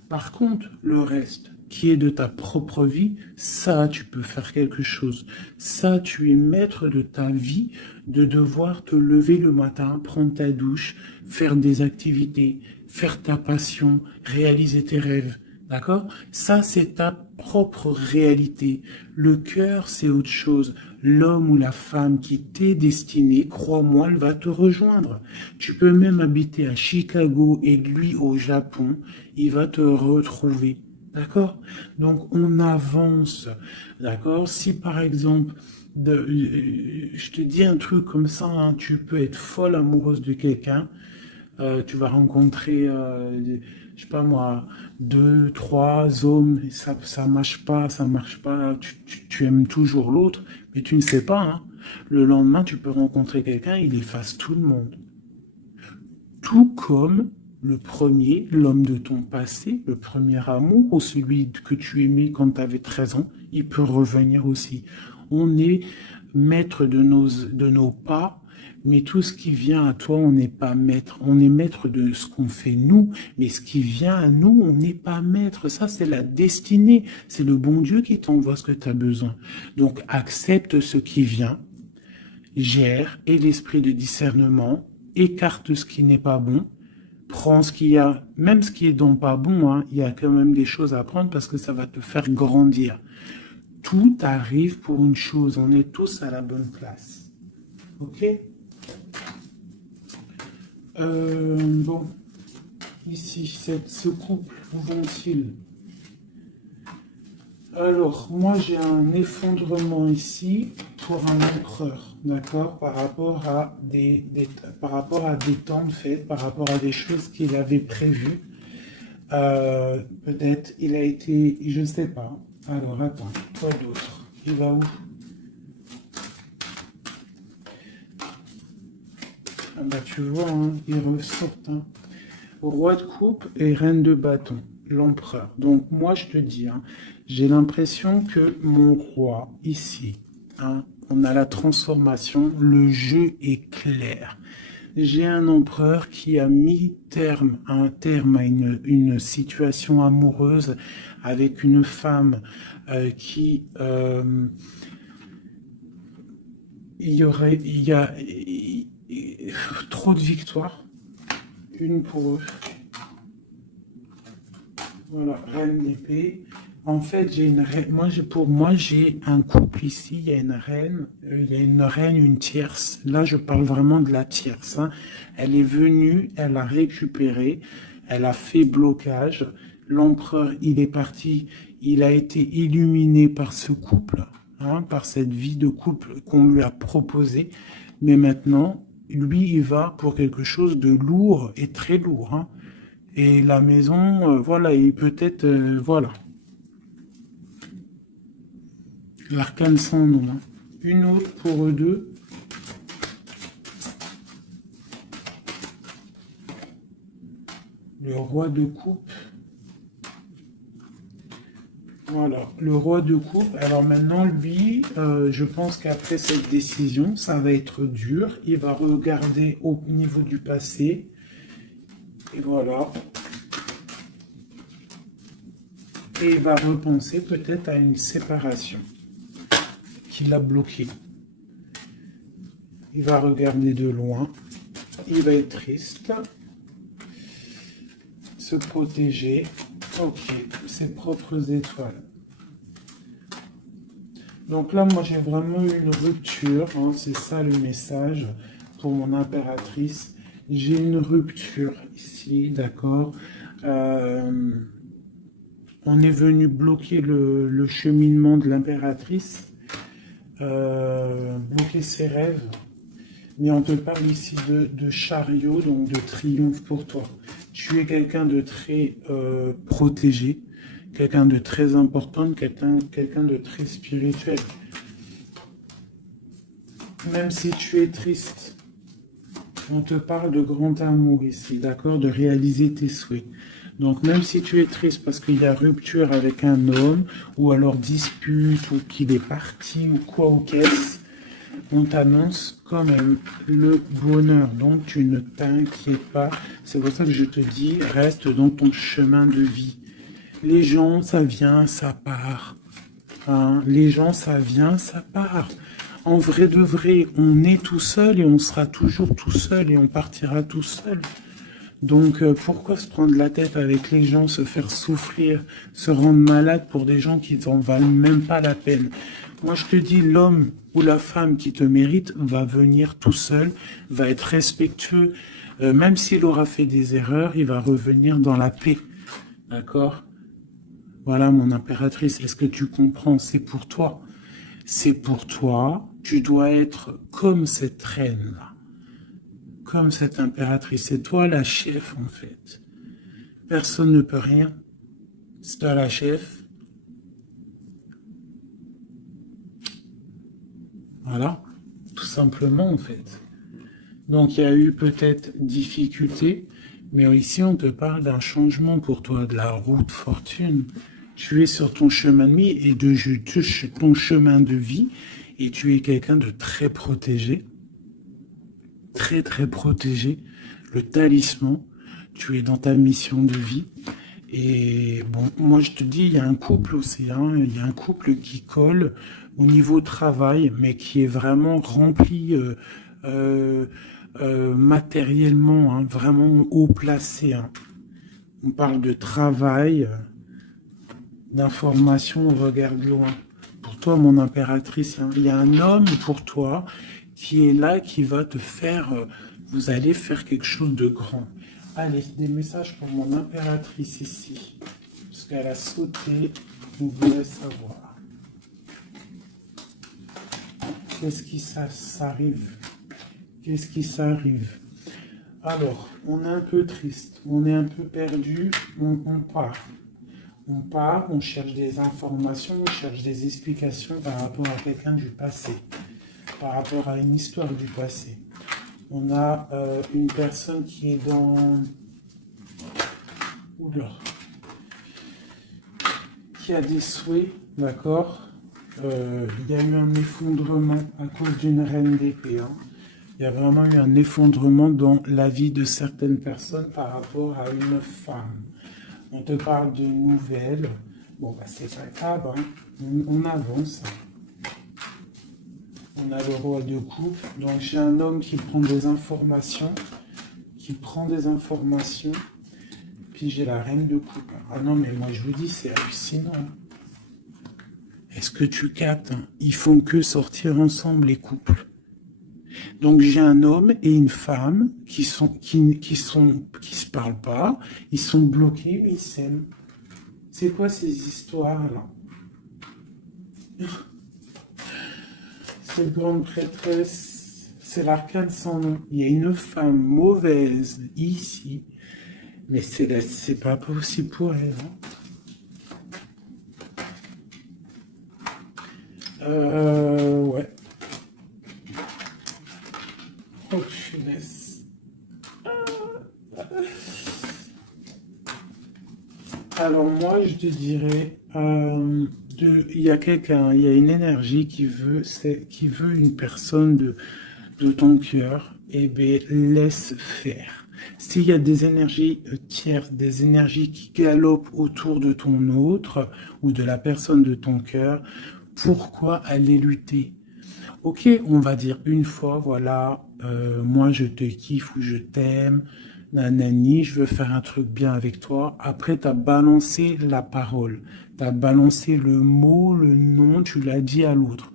Par contre, le reste, qui est de ta propre vie, ça, tu peux faire quelque chose. Ça, tu es maître de ta vie, de devoir te lever le matin, prendre ta douche, faire des activités, faire ta passion, réaliser tes rêves. D'accord? Ça, c'est ta propre réalité. Le cœur, c'est autre chose. L'homme ou la femme qui t'est destiné, crois-moi, elle va te rejoindre. Tu peux même habiter à Chicago et lui au Japon, il va te retrouver. D'accord? Donc, on avance. D'accord? Si, par exemple, je te dis un truc comme ça, hein, tu peux être folle amoureuse de quelqu'un, tu vas rencontrer, je sais pas moi, 2, 3 hommes, et ça marche pas, tu aimes toujours l'autre, mais tu ne sais pas, hein. Le lendemain, tu peux rencontrer quelqu'un, il efface tout le monde. Tout comme le premier, l'homme de ton passé, le premier amour, ou celui que tu aimais quand tu avais 13 ans, il peut revenir aussi. On est maître de nos pas, mais tout ce qui vient à toi, on n'est pas maître. On est maître de ce qu'on fait nous, mais ce qui vient à nous, on n'est pas maître. Ça, c'est la destinée. C'est le bon Dieu qui t'envoie ce que tu as besoin. Donc, accepte ce qui vient, gère, et l'esprit de discernement, écarte ce qui n'est pas bon, prends ce qu'il y a, même ce qui est donc pas bon, hein, il y a quand même des choses à prendre parce que ça va te faire grandir. Tout arrive pour une chose, on est tous à la bonne place. Ok? Bon, ici, ce couple, où vont-ils? Alors, moi j'ai un effondrement ici pour un empereur, d'accord, par rapport à des temps de fête, par rapport à des choses qu'il avait prévues. Peut-être il a été, je sais pas. Alors attends, quoi d'autre? Il va où? Ah bah tu vois, hein, il ressort. Hein. Roi de coupe et reine de bâton, l'empereur. Donc moi je te dis, hein, j'ai l'impression que mon roi ici, hein, on a la transformation, le jeu est clair. J'ai un empereur qui a mis un terme à une situation amoureuse avec une femme qui il y a trop de victoires, une pour eux. Voilà, reine d'épée. En fait, j'ai une reine. Pour moi, j'ai un couple ici. Il y a une reine, une tierce. Là, je parle vraiment de la tierce. Hein. Elle est venue, elle a récupéré, elle a fait blocage. L'empereur, il est parti. Il a été illuminé par ce couple, hein, par cette vie de couple qu'on lui a proposée. Mais maintenant, lui, il va pour quelque chose de lourd et très lourd. Hein. Et la maison, voilà, et peut-être, voilà. L'arcane sans nom. Hein. Une autre pour eux deux. Le roi de coupe. Voilà, le roi de coupe. Alors maintenant, lui, je pense qu'après cette décision, ça va être dur. Il va regarder au niveau du passé. Et voilà. Et il va repenser peut-être à une séparation qui l'a bloqué. Il va regarder de loin. Il va être triste. Se protéger. Ok, ses propres étoiles. Donc là, moi, j'ai vraiment eu une rupture. Hein, c'est ça le message pour mon impératrice. J'ai une rupture ici, d'accord. On est venu bloquer le cheminement de l'impératrice, bloquer ses rêves. Mais on te parle ici de chariot, donc de triomphe pour toi. Tu es quelqu'un de très protégé, quelqu'un de très important, quelqu'un de très spirituel. Même si tu es triste, on te parle de grand amour ici, d'accord, de réaliser tes souhaits. Donc même si tu es triste parce qu'il y a rupture avec un homme, ou alors dispute, ou qu'il est parti, ou quoi ou qu'est-ce, on t'annonce quand même le bonheur. Donc tu ne t'inquiètes pas. C'est pour ça que je te dis, reste dans ton chemin de vie. Les gens, ça vient, ça part. Hein, les gens, ça vient, ça part. En vrai de vrai, on est tout seul et on sera toujours tout seul et on partira tout seul. Donc pourquoi se prendre la tête avec les gens, se faire souffrir, se rendre malade pour des gens qui n'en valent même pas la peine? Moi je te dis, l'homme ou la femme qui te mérite va venir tout seul, va être respectueux, même s'il aura fait des erreurs, il va revenir dans la paix. D'accord? Voilà mon impératrice, est-ce que tu comprends? C'est pour toi. C'est pour toi, tu dois être comme cette reine-là. Comme cette impératrice, c'est toi la chef en fait. Personne ne peut rien. C'est toi la chef. Voilà, tout simplement en fait. Donc il y a eu peut-être difficulté, Mais ici, on te parle d'un changement pour toi, de la route fortune. Tu es sur ton chemin de vie et ton chemin de vie et tu es quelqu'un de très protégé, très très protégé. Le talisman, tu es dans ta mission de vie. Et bon, moi je te dis, il y a un couple aussi, hein, il y a un couple qui colle au niveau travail, mais qui est vraiment rempli euh, matériellement, hein, vraiment haut placé, hein. On parle de travail, d'information, on regarde loin. Pour toi, mon impératrice, hein, il y a un homme pour toi qui est là, qui va te faire, vous allez faire quelque chose de grand. Allez, des messages pour mon impératrice ici, parce qu'elle a sauté, vous voulez savoir. Qu'est-ce qui s'arrive? Qu'est-ce qui s'arrive? Alors, on est un peu triste, on est un peu perdu, on part. On part, on cherche des informations, on cherche des explications par rapport à quelqu'un du passé, par rapport à une histoire du passé. On a une personne qui est dans... Oula. Qui a des souhaits, d'accord. Il y a eu un effondrement à cause d'une reine d'épée, hein. Il y a vraiment eu un effondrement dans la vie de certaines personnes par rapport à une femme. On te parle de nouvelles. Bon, bah, c'est pas grave, hein. On avance. On a le roi de coupe. Donc, j'ai un homme qui prend des informations. Puis, j'ai la reine de coupe. Ah non, mais moi, je vous dis, c'est hallucinant. Est-ce que tu captes, hein? Ils font que sortir ensemble, les couples. Donc j'ai un homme et une femme qui se parlent pas, ils sont bloqués mais ils s'aiment. C'est quoi ces histoires là? Cette grande prêtresse, c'est l'arcane sans nom. Il y a une femme mauvaise ici, mais c'est pas possible pour elle, hein. Ouais. Oh, punaise. Alors moi, je te dirais, il y a quelqu'un, il y a une énergie qui veut une personne de ton cœur. Eh bien, laisse faire. S'il y a des énergies tierces, des énergies qui galopent autour de ton autre ou de la personne de ton cœur, pourquoi aller lutter? Ok, on va dire une fois, voilà, moi je te kiffe ou je t'aime, nanani, je veux faire un truc bien avec toi. Après, tu as balancé la parole, tu as balancé le mot, le nom, tu l'as dit à l'autre.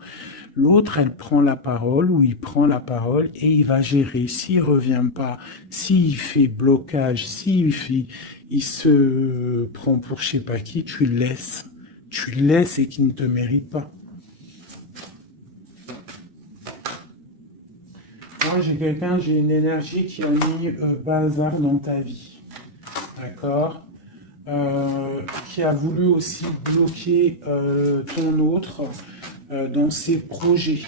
L'autre, elle prend la parole ou il prend la parole et il va gérer. S'il revient pas, s'il fait blocage, il se prend pour je sais pas qui, tu laisses. Tu laisses et qu'il ne te mérite pas. Moi, j'ai une énergie qui a mis bazar dans ta vie. D'accord. Qui a voulu aussi bloquer ton autre dans ses projets.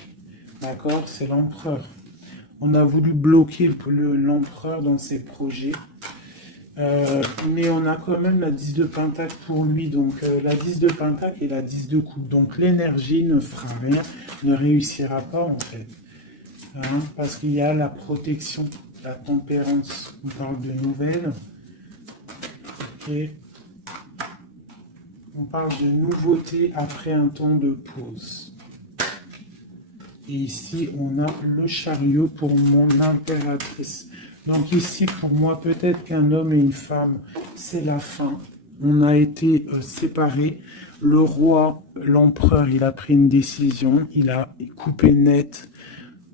D'accord. C'est l'empereur. On a voulu bloquer l'empereur dans ses projets. Mais on a quand même la 10 de pentacle pour lui. Donc la 10 de pentacle et la 10 de coupe. Donc l'énergie ne fera rien, ne réussira pas en fait. Hein, parce qu'il y a la protection, la tempérance. On parle de nouvelles. Ok. On parle de nouveauté après un temps de pause. Et ici, on a le chariot pour mon impératrice. Donc ici, pour moi, peut-être qu'un homme et une femme, c'est la fin. On a été séparés. Le roi, l'empereur, il a pris une décision. Il a coupé net.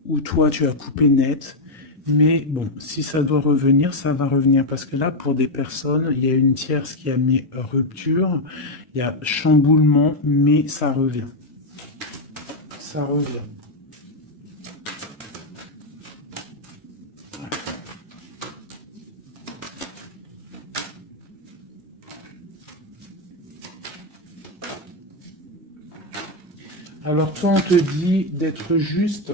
Ou toi, tu as coupé net. Mais bon, si ça doit revenir, ça va revenir. Parce que là, pour des personnes, il y a une tierce qui a mis rupture. Il y a chamboulement, mais ça revient. Ça revient. Alors toi, on te dit d'être juste,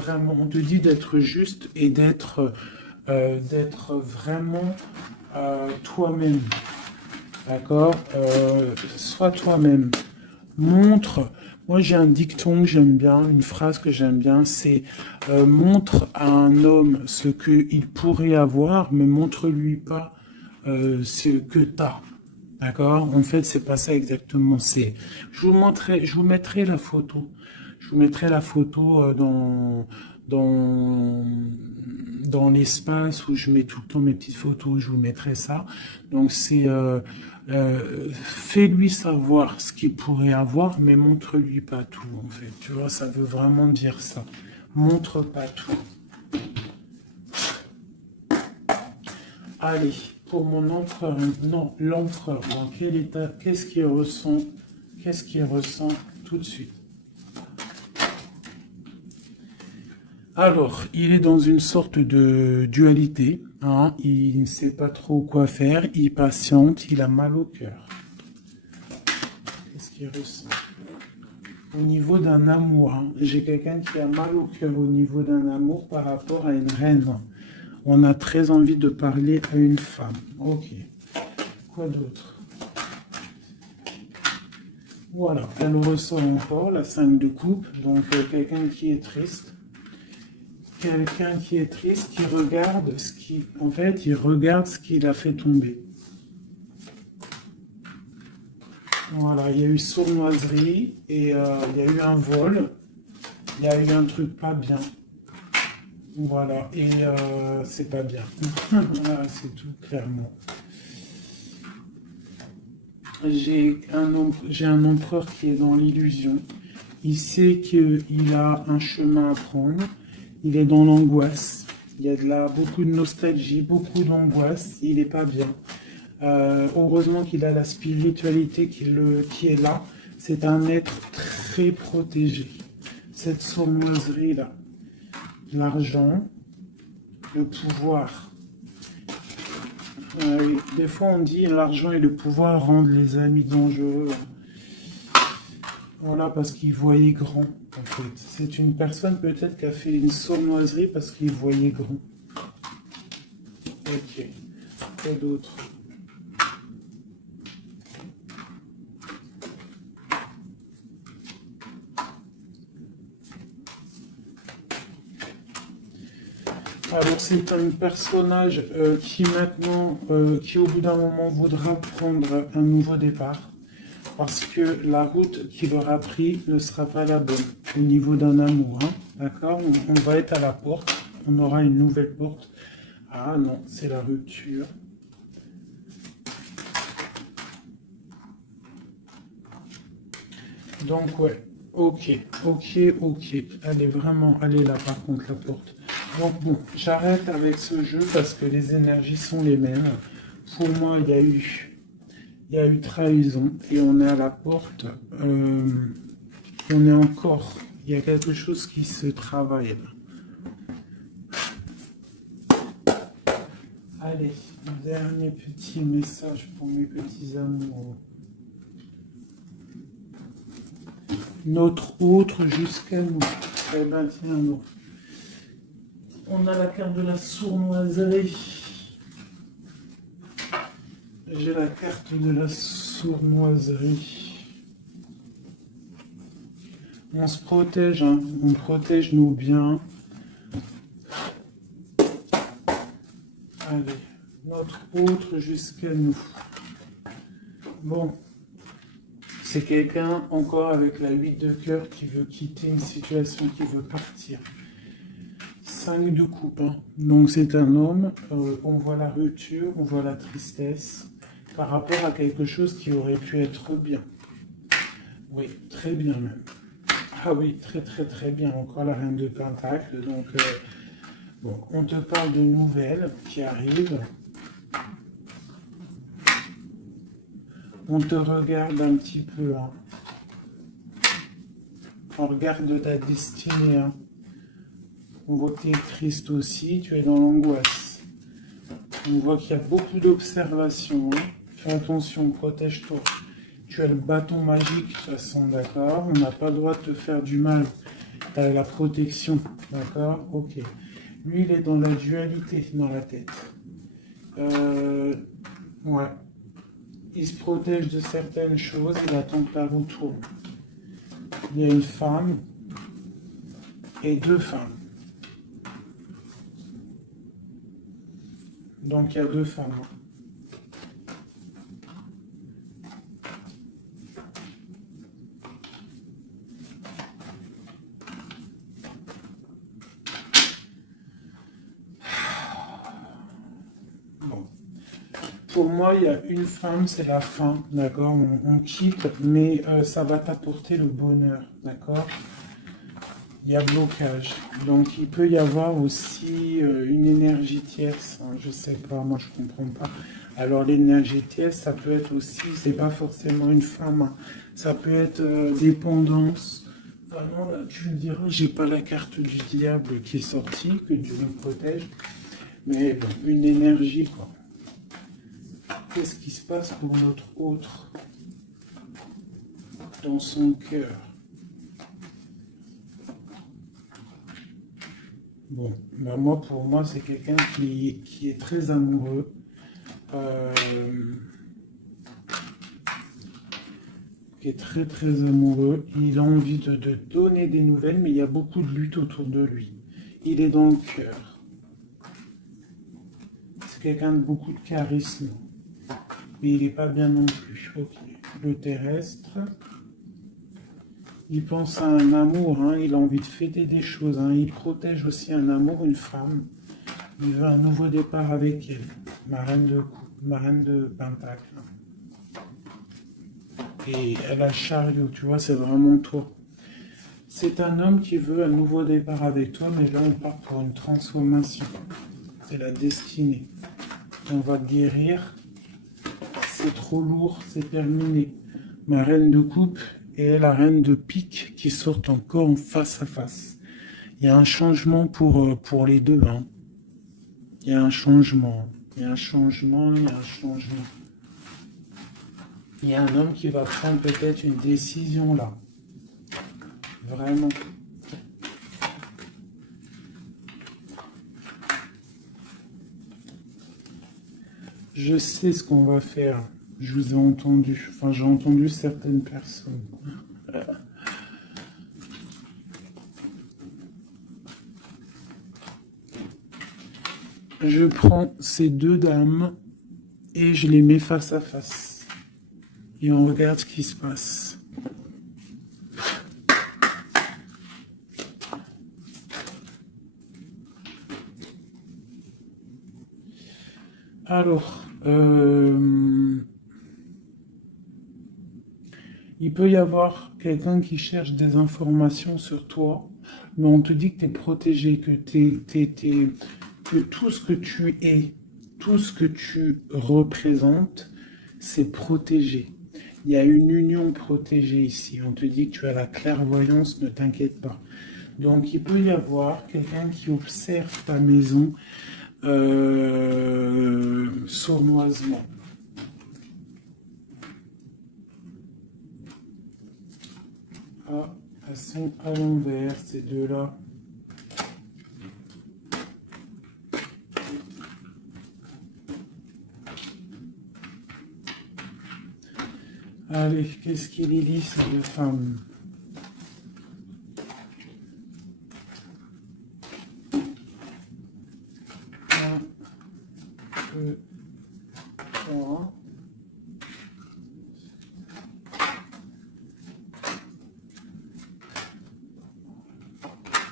vraiment, on te dit d'être juste et d'être d'être vraiment toi-même. D'accord? Sois toi-même. Montre. Moi, j'ai un dicton que j'aime bien, une phrase que j'aime bien, c'est montre à un homme ce qu'il pourrait avoir, mais montre-lui pas ce que tu as. D'accord? En fait, c'est pas ça exactement. Je vous mettrai la photo. Je vous mettrai la photo dans, dans l'espace où je mets tout le temps mes petites photos. Je vous mettrai ça. Donc, fais-lui savoir ce qu'il pourrait avoir, mais montre-lui pas tout, en fait. Tu vois, ça veut vraiment dire ça. Montre pas tout. Allez, pour mon empereur, non, l'empereur, dans quel état, qu'est-ce qu'il ressent tout de suite? Alors, il est dans une sorte de dualité, hein, il ne sait pas trop quoi faire, il patiente, il a mal au cœur. Qu'est-ce qu'il ressent? Au niveau d'un amour, hein, j'ai quelqu'un qui a mal au cœur au niveau d'un amour par rapport à une reine. On a très envie de parler à une femme. Ok. Quoi d'autre? Voilà, elle ressort encore la 5 de coupe. Donc quelqu'un qui est triste. Quelqu'un qui est triste, qui regarde ce qui... En fait, il regarde ce qu'il a fait tomber. Voilà, il y a eu sournoiserie et il y a eu un vol. Il y a eu un truc pas bien. Voilà, et c'est pas bien. Voilà, c'est tout, clairement. J'ai un empereur qui est dans l'illusion. Il sait qu'il a un chemin à prendre. Il est dans l'angoisse. Il y a beaucoup de nostalgie, beaucoup d'angoisse. Il n'est pas bien. Heureusement qu'il a la spiritualité qui est là. C'est un être très protégé. Cette sournoiserie-là. L'argent, le pouvoir. Des fois, on dit l'argent et le pouvoir rendent les amis dangereux. Voilà, parce qu'il voyait grand, en fait. C'est une personne peut-être qui a fait une sournoiserie parce qu'il voyait grand. Ok. Quoi d'autre? Alors c'est un personnage qui maintenant, qui au bout d'un moment voudra prendre un nouveau départ parce que la route qu'il aura pris ne sera pas la bonne au niveau d'un amour. Hein, d'accord? On va être à la porte, on aura une nouvelle porte. Ah non, c'est la rupture. Donc ouais, ok. Elle est vraiment, elle est là par contre la porte. Donc bon, j'arrête avec ce jeu parce que les énergies sont les mêmes. Pour moi, il y a eu trahison et on est à la porte. On est encore, il y a quelque chose qui se travaille là. Allez, un dernier petit message pour mes petits amours. Notre autre jusqu'à nous. Eh ben tiens, non. On a la carte de la sournoiserie. J'ai la carte de la sournoiserie. On se protège, hein. On protège nos biens. Allez, notre autre jusqu'à nous. Bon, c'est quelqu'un encore avec la 8 de cœur qui veut quitter une situation, qui veut partir. 5 de coupe, hein. Donc c'est un homme, on voit la rupture, on voit la tristesse par rapport à quelque chose qui aurait pu être bien. Oui, très bien même. Ah oui, très bien. Encore la reine de Pentacle. Donc, bon, on te parle de nouvelles qui arrivent. On te regarde un petit peu. Hein. On regarde ta destinée. Hein. On voit que tu es triste aussi, tu es dans l'angoisse. On voit qu'il y a beaucoup d'observations. Hein. Fais attention, protège-toi. Tu as le bâton magique, de toute façon, d'accord? On n'a pas le droit de te faire du mal. Tu as la protection, d'accord? Ok. Lui, il est dans la dualité dans la tête. Ouais. Il se protège de certaines choses, il attend que la roue tourne. Il y a une femme et deux femmes. Donc il y a deux femmes. Bon. Pour moi, il y a une femme, c'est la fin, d'accord, on quitte, mais ça va t'apporter le bonheur, d'accord. Il y a blocage. Donc il peut y avoir aussi une énergie tierce, hein, je sais pas, moi je comprends pas. Alors l'énergie tierce, ça peut être aussi, c'est pas forcément une femme, hein. Ça peut être dépendance. Vraiment, là, tu me diras, j'ai pas la carte du diable qui est sortie, que Dieu me protège, mais bon, une énergie, quoi. Qu'est-ce qui se passe pour notre autre dans son cœur? Bon, ben moi, pour moi, c'est quelqu'un qui est très amoureux. Qui est très très amoureux. Il a envie de donner des nouvelles, mais il y a beaucoup de lutte autour de lui. Il est dans le cœur. C'est quelqu'un de beaucoup de charisme. Mais il n'est pas bien non plus. Ok. Le terrestre. Il pense à un amour, hein. Il a envie de fêter des choses, hein. Il protège aussi un amour, une femme. Il veut un nouveau départ avec elle. Ma reine de coupe, ma reine de pentacle. Et elle a le chariot, tu vois, c'est vraiment toi. C'est un homme qui veut un nouveau départ avec toi, mais là on part pour une transformation. C'est la destinée. On va guérir. C'est trop lourd, c'est terminé. Ma reine de coupe et la reine de pique qui sortent encore en face à face. Il y a un changement pour les deux, hein. Il y a un changement. Il y a un changement, il y a un changement. Il y a un homme qui va prendre peut-être une décision là. Vraiment. Je sais ce qu'on va faire. Je vous ai entendu. Enfin, j'ai entendu certaines personnes. Je prends ces deux dames et je les mets face à face. Et on regarde ce qui se passe. Alors, il peut y avoir quelqu'un qui cherche des informations sur toi, mais on te dit que tu es protégé, que tout ce que tu es, tout ce que tu représentes, c'est protégé. Il y a une union protégée ici. On te dit que tu as la clairvoyance, ne t'inquiète pas. Donc, il peut y avoir quelqu'un qui observe ta maison sournoisement. Ah, elles sont à l'envers, ces deux-là. Allez, qu'est-ce qu'il y dit, ces deux femmes? Un, deux, trois.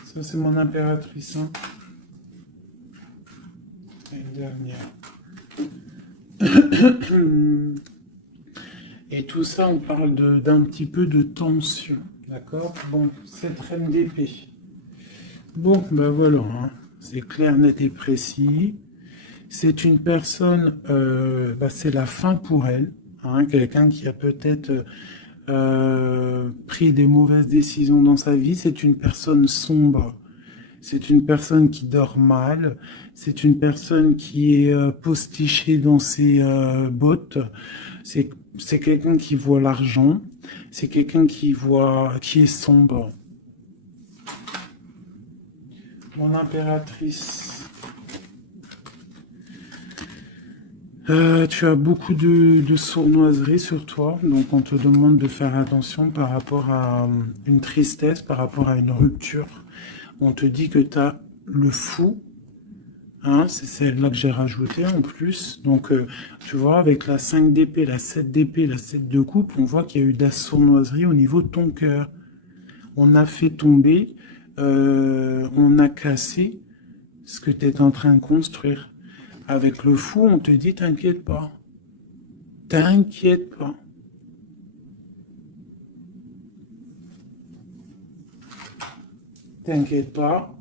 Ça, c'est mon impératrice, hein. Et une dernière. Et tout ça, on parle d'un petit peu de tension, d'accord? Bon, cette reine d'épée. Bon, ben voilà, hein. C'est clair, net et précis. C'est une personne, c'est la fin pour elle, hein, quelqu'un qui a peut-être pris des mauvaises décisions dans sa vie. C'est une personne sombre. C'est une personne qui dort mal. C'est une personne qui est postichée dans ses bottes. C'est quelqu'un qui voit l'argent. C'est quelqu'un qui est sombre. Mon impératrice. Tu as beaucoup de sournoiserie sur toi, donc on te demande de faire attention par rapport à une tristesse, par rapport à une rupture. On te dit que tu as le fou, hein, c'est celle-là que j'ai rajouté en plus. Donc, tu vois, avec la 5 d'épée, la 7 d'épée, la 7 de coupe, on voit qu'il y a eu de la sournoiserie au niveau de ton cœur. On a fait tomber, on a cassé ce que tu es en train de construire. Avec le fou, on te dit, t'inquiète pas. T'inquiète pas. T'inquiète pas.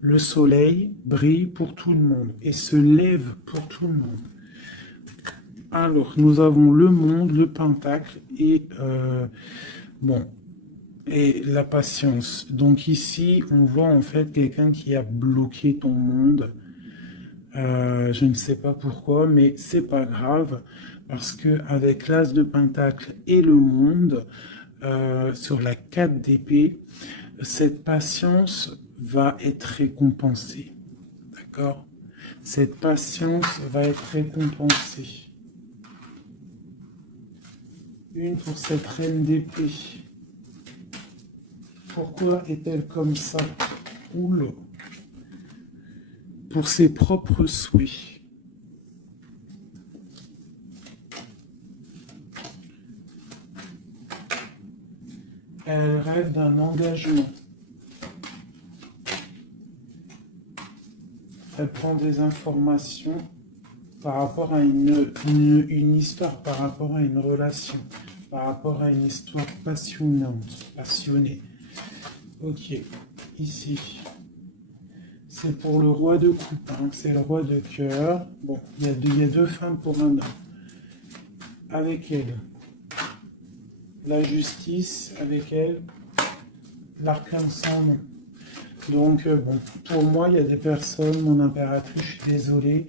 Le soleil brille pour tout le monde et se lève pour tout le monde. Alors, nous avons le monde, le pentacle et bon, et la patience. Donc ici, on voit en fait quelqu'un qui a bloqué ton monde. Je ne sais pas pourquoi, mais c'est pas grave parce que avec l'as de pentacle et le monde sur la 4 d'épée, cette patience va être récompensée. D'accord? Cette patience va être récompensée. Une pour cette reine d'épée. Pourquoi est-elle comme ça? Oula. Pour ses propres souhaits. Elle rêve d'un engagement. Elle prend des informations par rapport à une histoire, par rapport à une relation, par rapport à une histoire passionnante, passionnée. Ok, ici. C'est pour le roi de coupe, hein. C'est le roi de cœur. Bon, il y a deux femmes pour un homme. Avec elle, la justice, avec elle, l'arcane sans nom. Donc, bon, pour moi, il y a des personnes, mon impératrice, je suis désolé.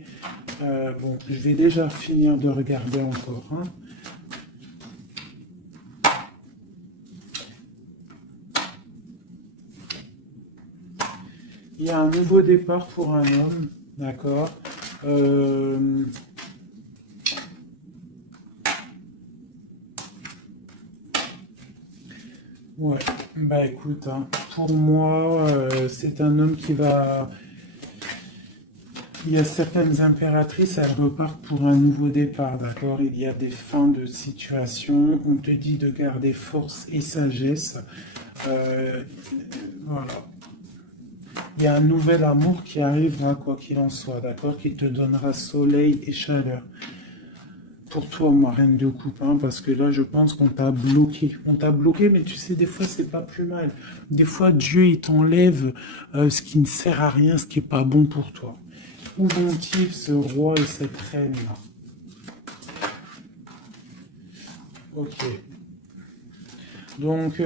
Bon, je vais déjà finir de regarder encore. Hein. Il y a un nouveau départ pour un homme, d'accord. Ouais, bah écoute, hein, pour moi, c'est un homme qui va... Il y a certaines impératrices, elles repartent pour un nouveau départ, d'accord? Il y a des fins de situation, on te dit de garder force et sagesse. Voilà. Il y a un nouvel amour qui arrivera, quoi qu'il en soit, d'accord? Qui te donnera soleil et chaleur. Pour toi, ma reine de coupe, hein, parce que là, je pense qu'on t'a bloqué. On t'a bloqué, mais tu sais, des fois, c'est pas plus mal. Des fois, Dieu, il t'enlève ce qui ne sert à rien, ce qui est pas bon pour toi. Où vont-ils, ce roi et cette reine-là? Ok. Donc,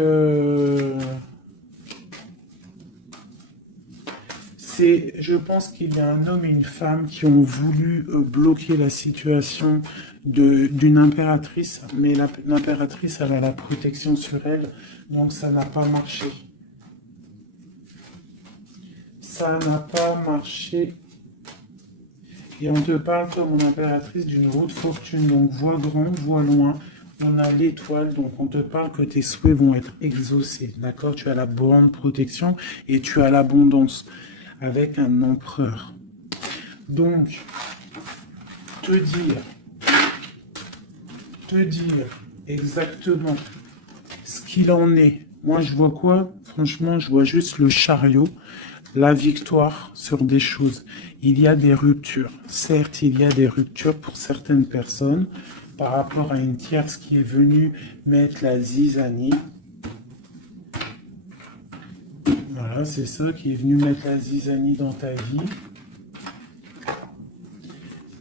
je pense qu'il y a un homme et une femme qui ont voulu bloquer la situation d'une impératrice, mais l'impératrice, elle a la protection sur elle, donc ça n'a pas marché. Ça n'a pas marché. Et on te parle, comme mon impératrice, d'une roue de fortune, donc vois grand, vois loin. On a l'étoile, donc on te parle que tes souhaits vont être exaucés, d'accord? Tu as la bonne protection et tu as l'abondance avec un empereur. Donc, te dire exactement ce qu'il en est. Moi, je vois quoi? Franchement, je vois juste le chariot, la victoire sur des choses. Il y a des ruptures. Certes, il y a des ruptures pour certaines personnes par rapport à une tierce qui est venue mettre la zizanie. Voilà, c'est ça qui est venu mettre la zizanie dans ta vie.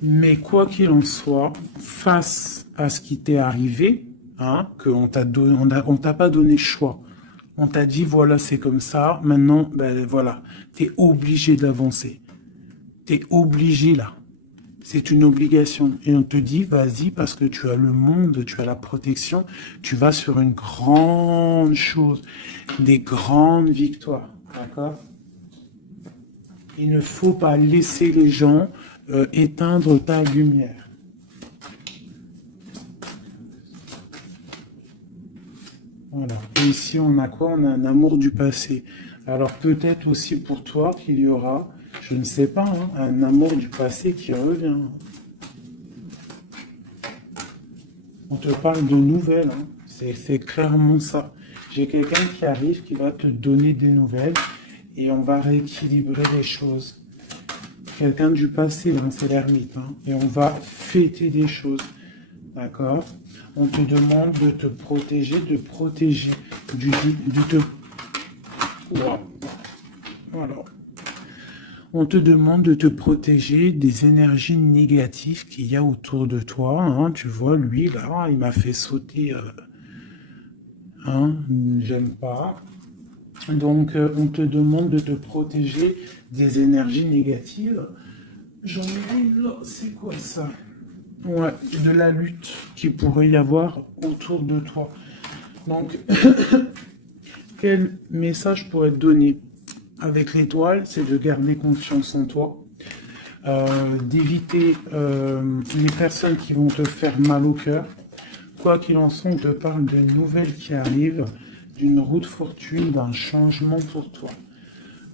Mais quoi qu'il en soit, face à ce qui t'est arrivé, hein, qu'on t'a pas donné choix. On t'a dit, voilà, c'est comme ça. Maintenant, ben voilà, t'es obligé d'avancer. T'es obligé là. C'est une obligation. Et on te dit, vas-y, parce que tu as le monde, tu as la protection, tu vas sur une grande chose, des grandes victoires. D'accord? Il ne faut pas laisser les gens éteindre ta lumière. Voilà. Et ici, on a quoi? On a un amour du passé. Alors peut-être aussi pour toi qu'il y aura, je ne sais pas, hein, un amour du passé qui revient. On te parle de nouvelles, hein. C'est clairement ça. J'ai quelqu'un qui arrive, qui va te donner des nouvelles et on va rééquilibrer les choses. Quelqu'un du passé, hein, c'est l'ermite, hein, et on va fêter des choses. D'accord? On te demande de te protéger, Wow. Voilà. On te demande de te protéger des énergies négatives qu'il y a autour de toi. Hein. Tu vois, lui, là, il m'a fait sauter. Hein, j'aime pas. Donc, on te demande de te protéger des énergies négatives. J'en ai une là, c'est quoi ça? Ouais, de la lutte qu'il pourrait y avoir autour de toi. Donc, quel message pourrait être donné avec l'étoile? C'est de garder confiance en toi, d'éviter les personnes qui vont te faire mal au cœur. Quoi qu'il en soit, on te parle d'une nouvelle qui arrive, d'une route fortune, d'un changement pour toi.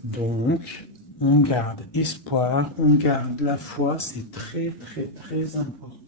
Donc, on garde espoir, on garde la foi, c'est très très très important.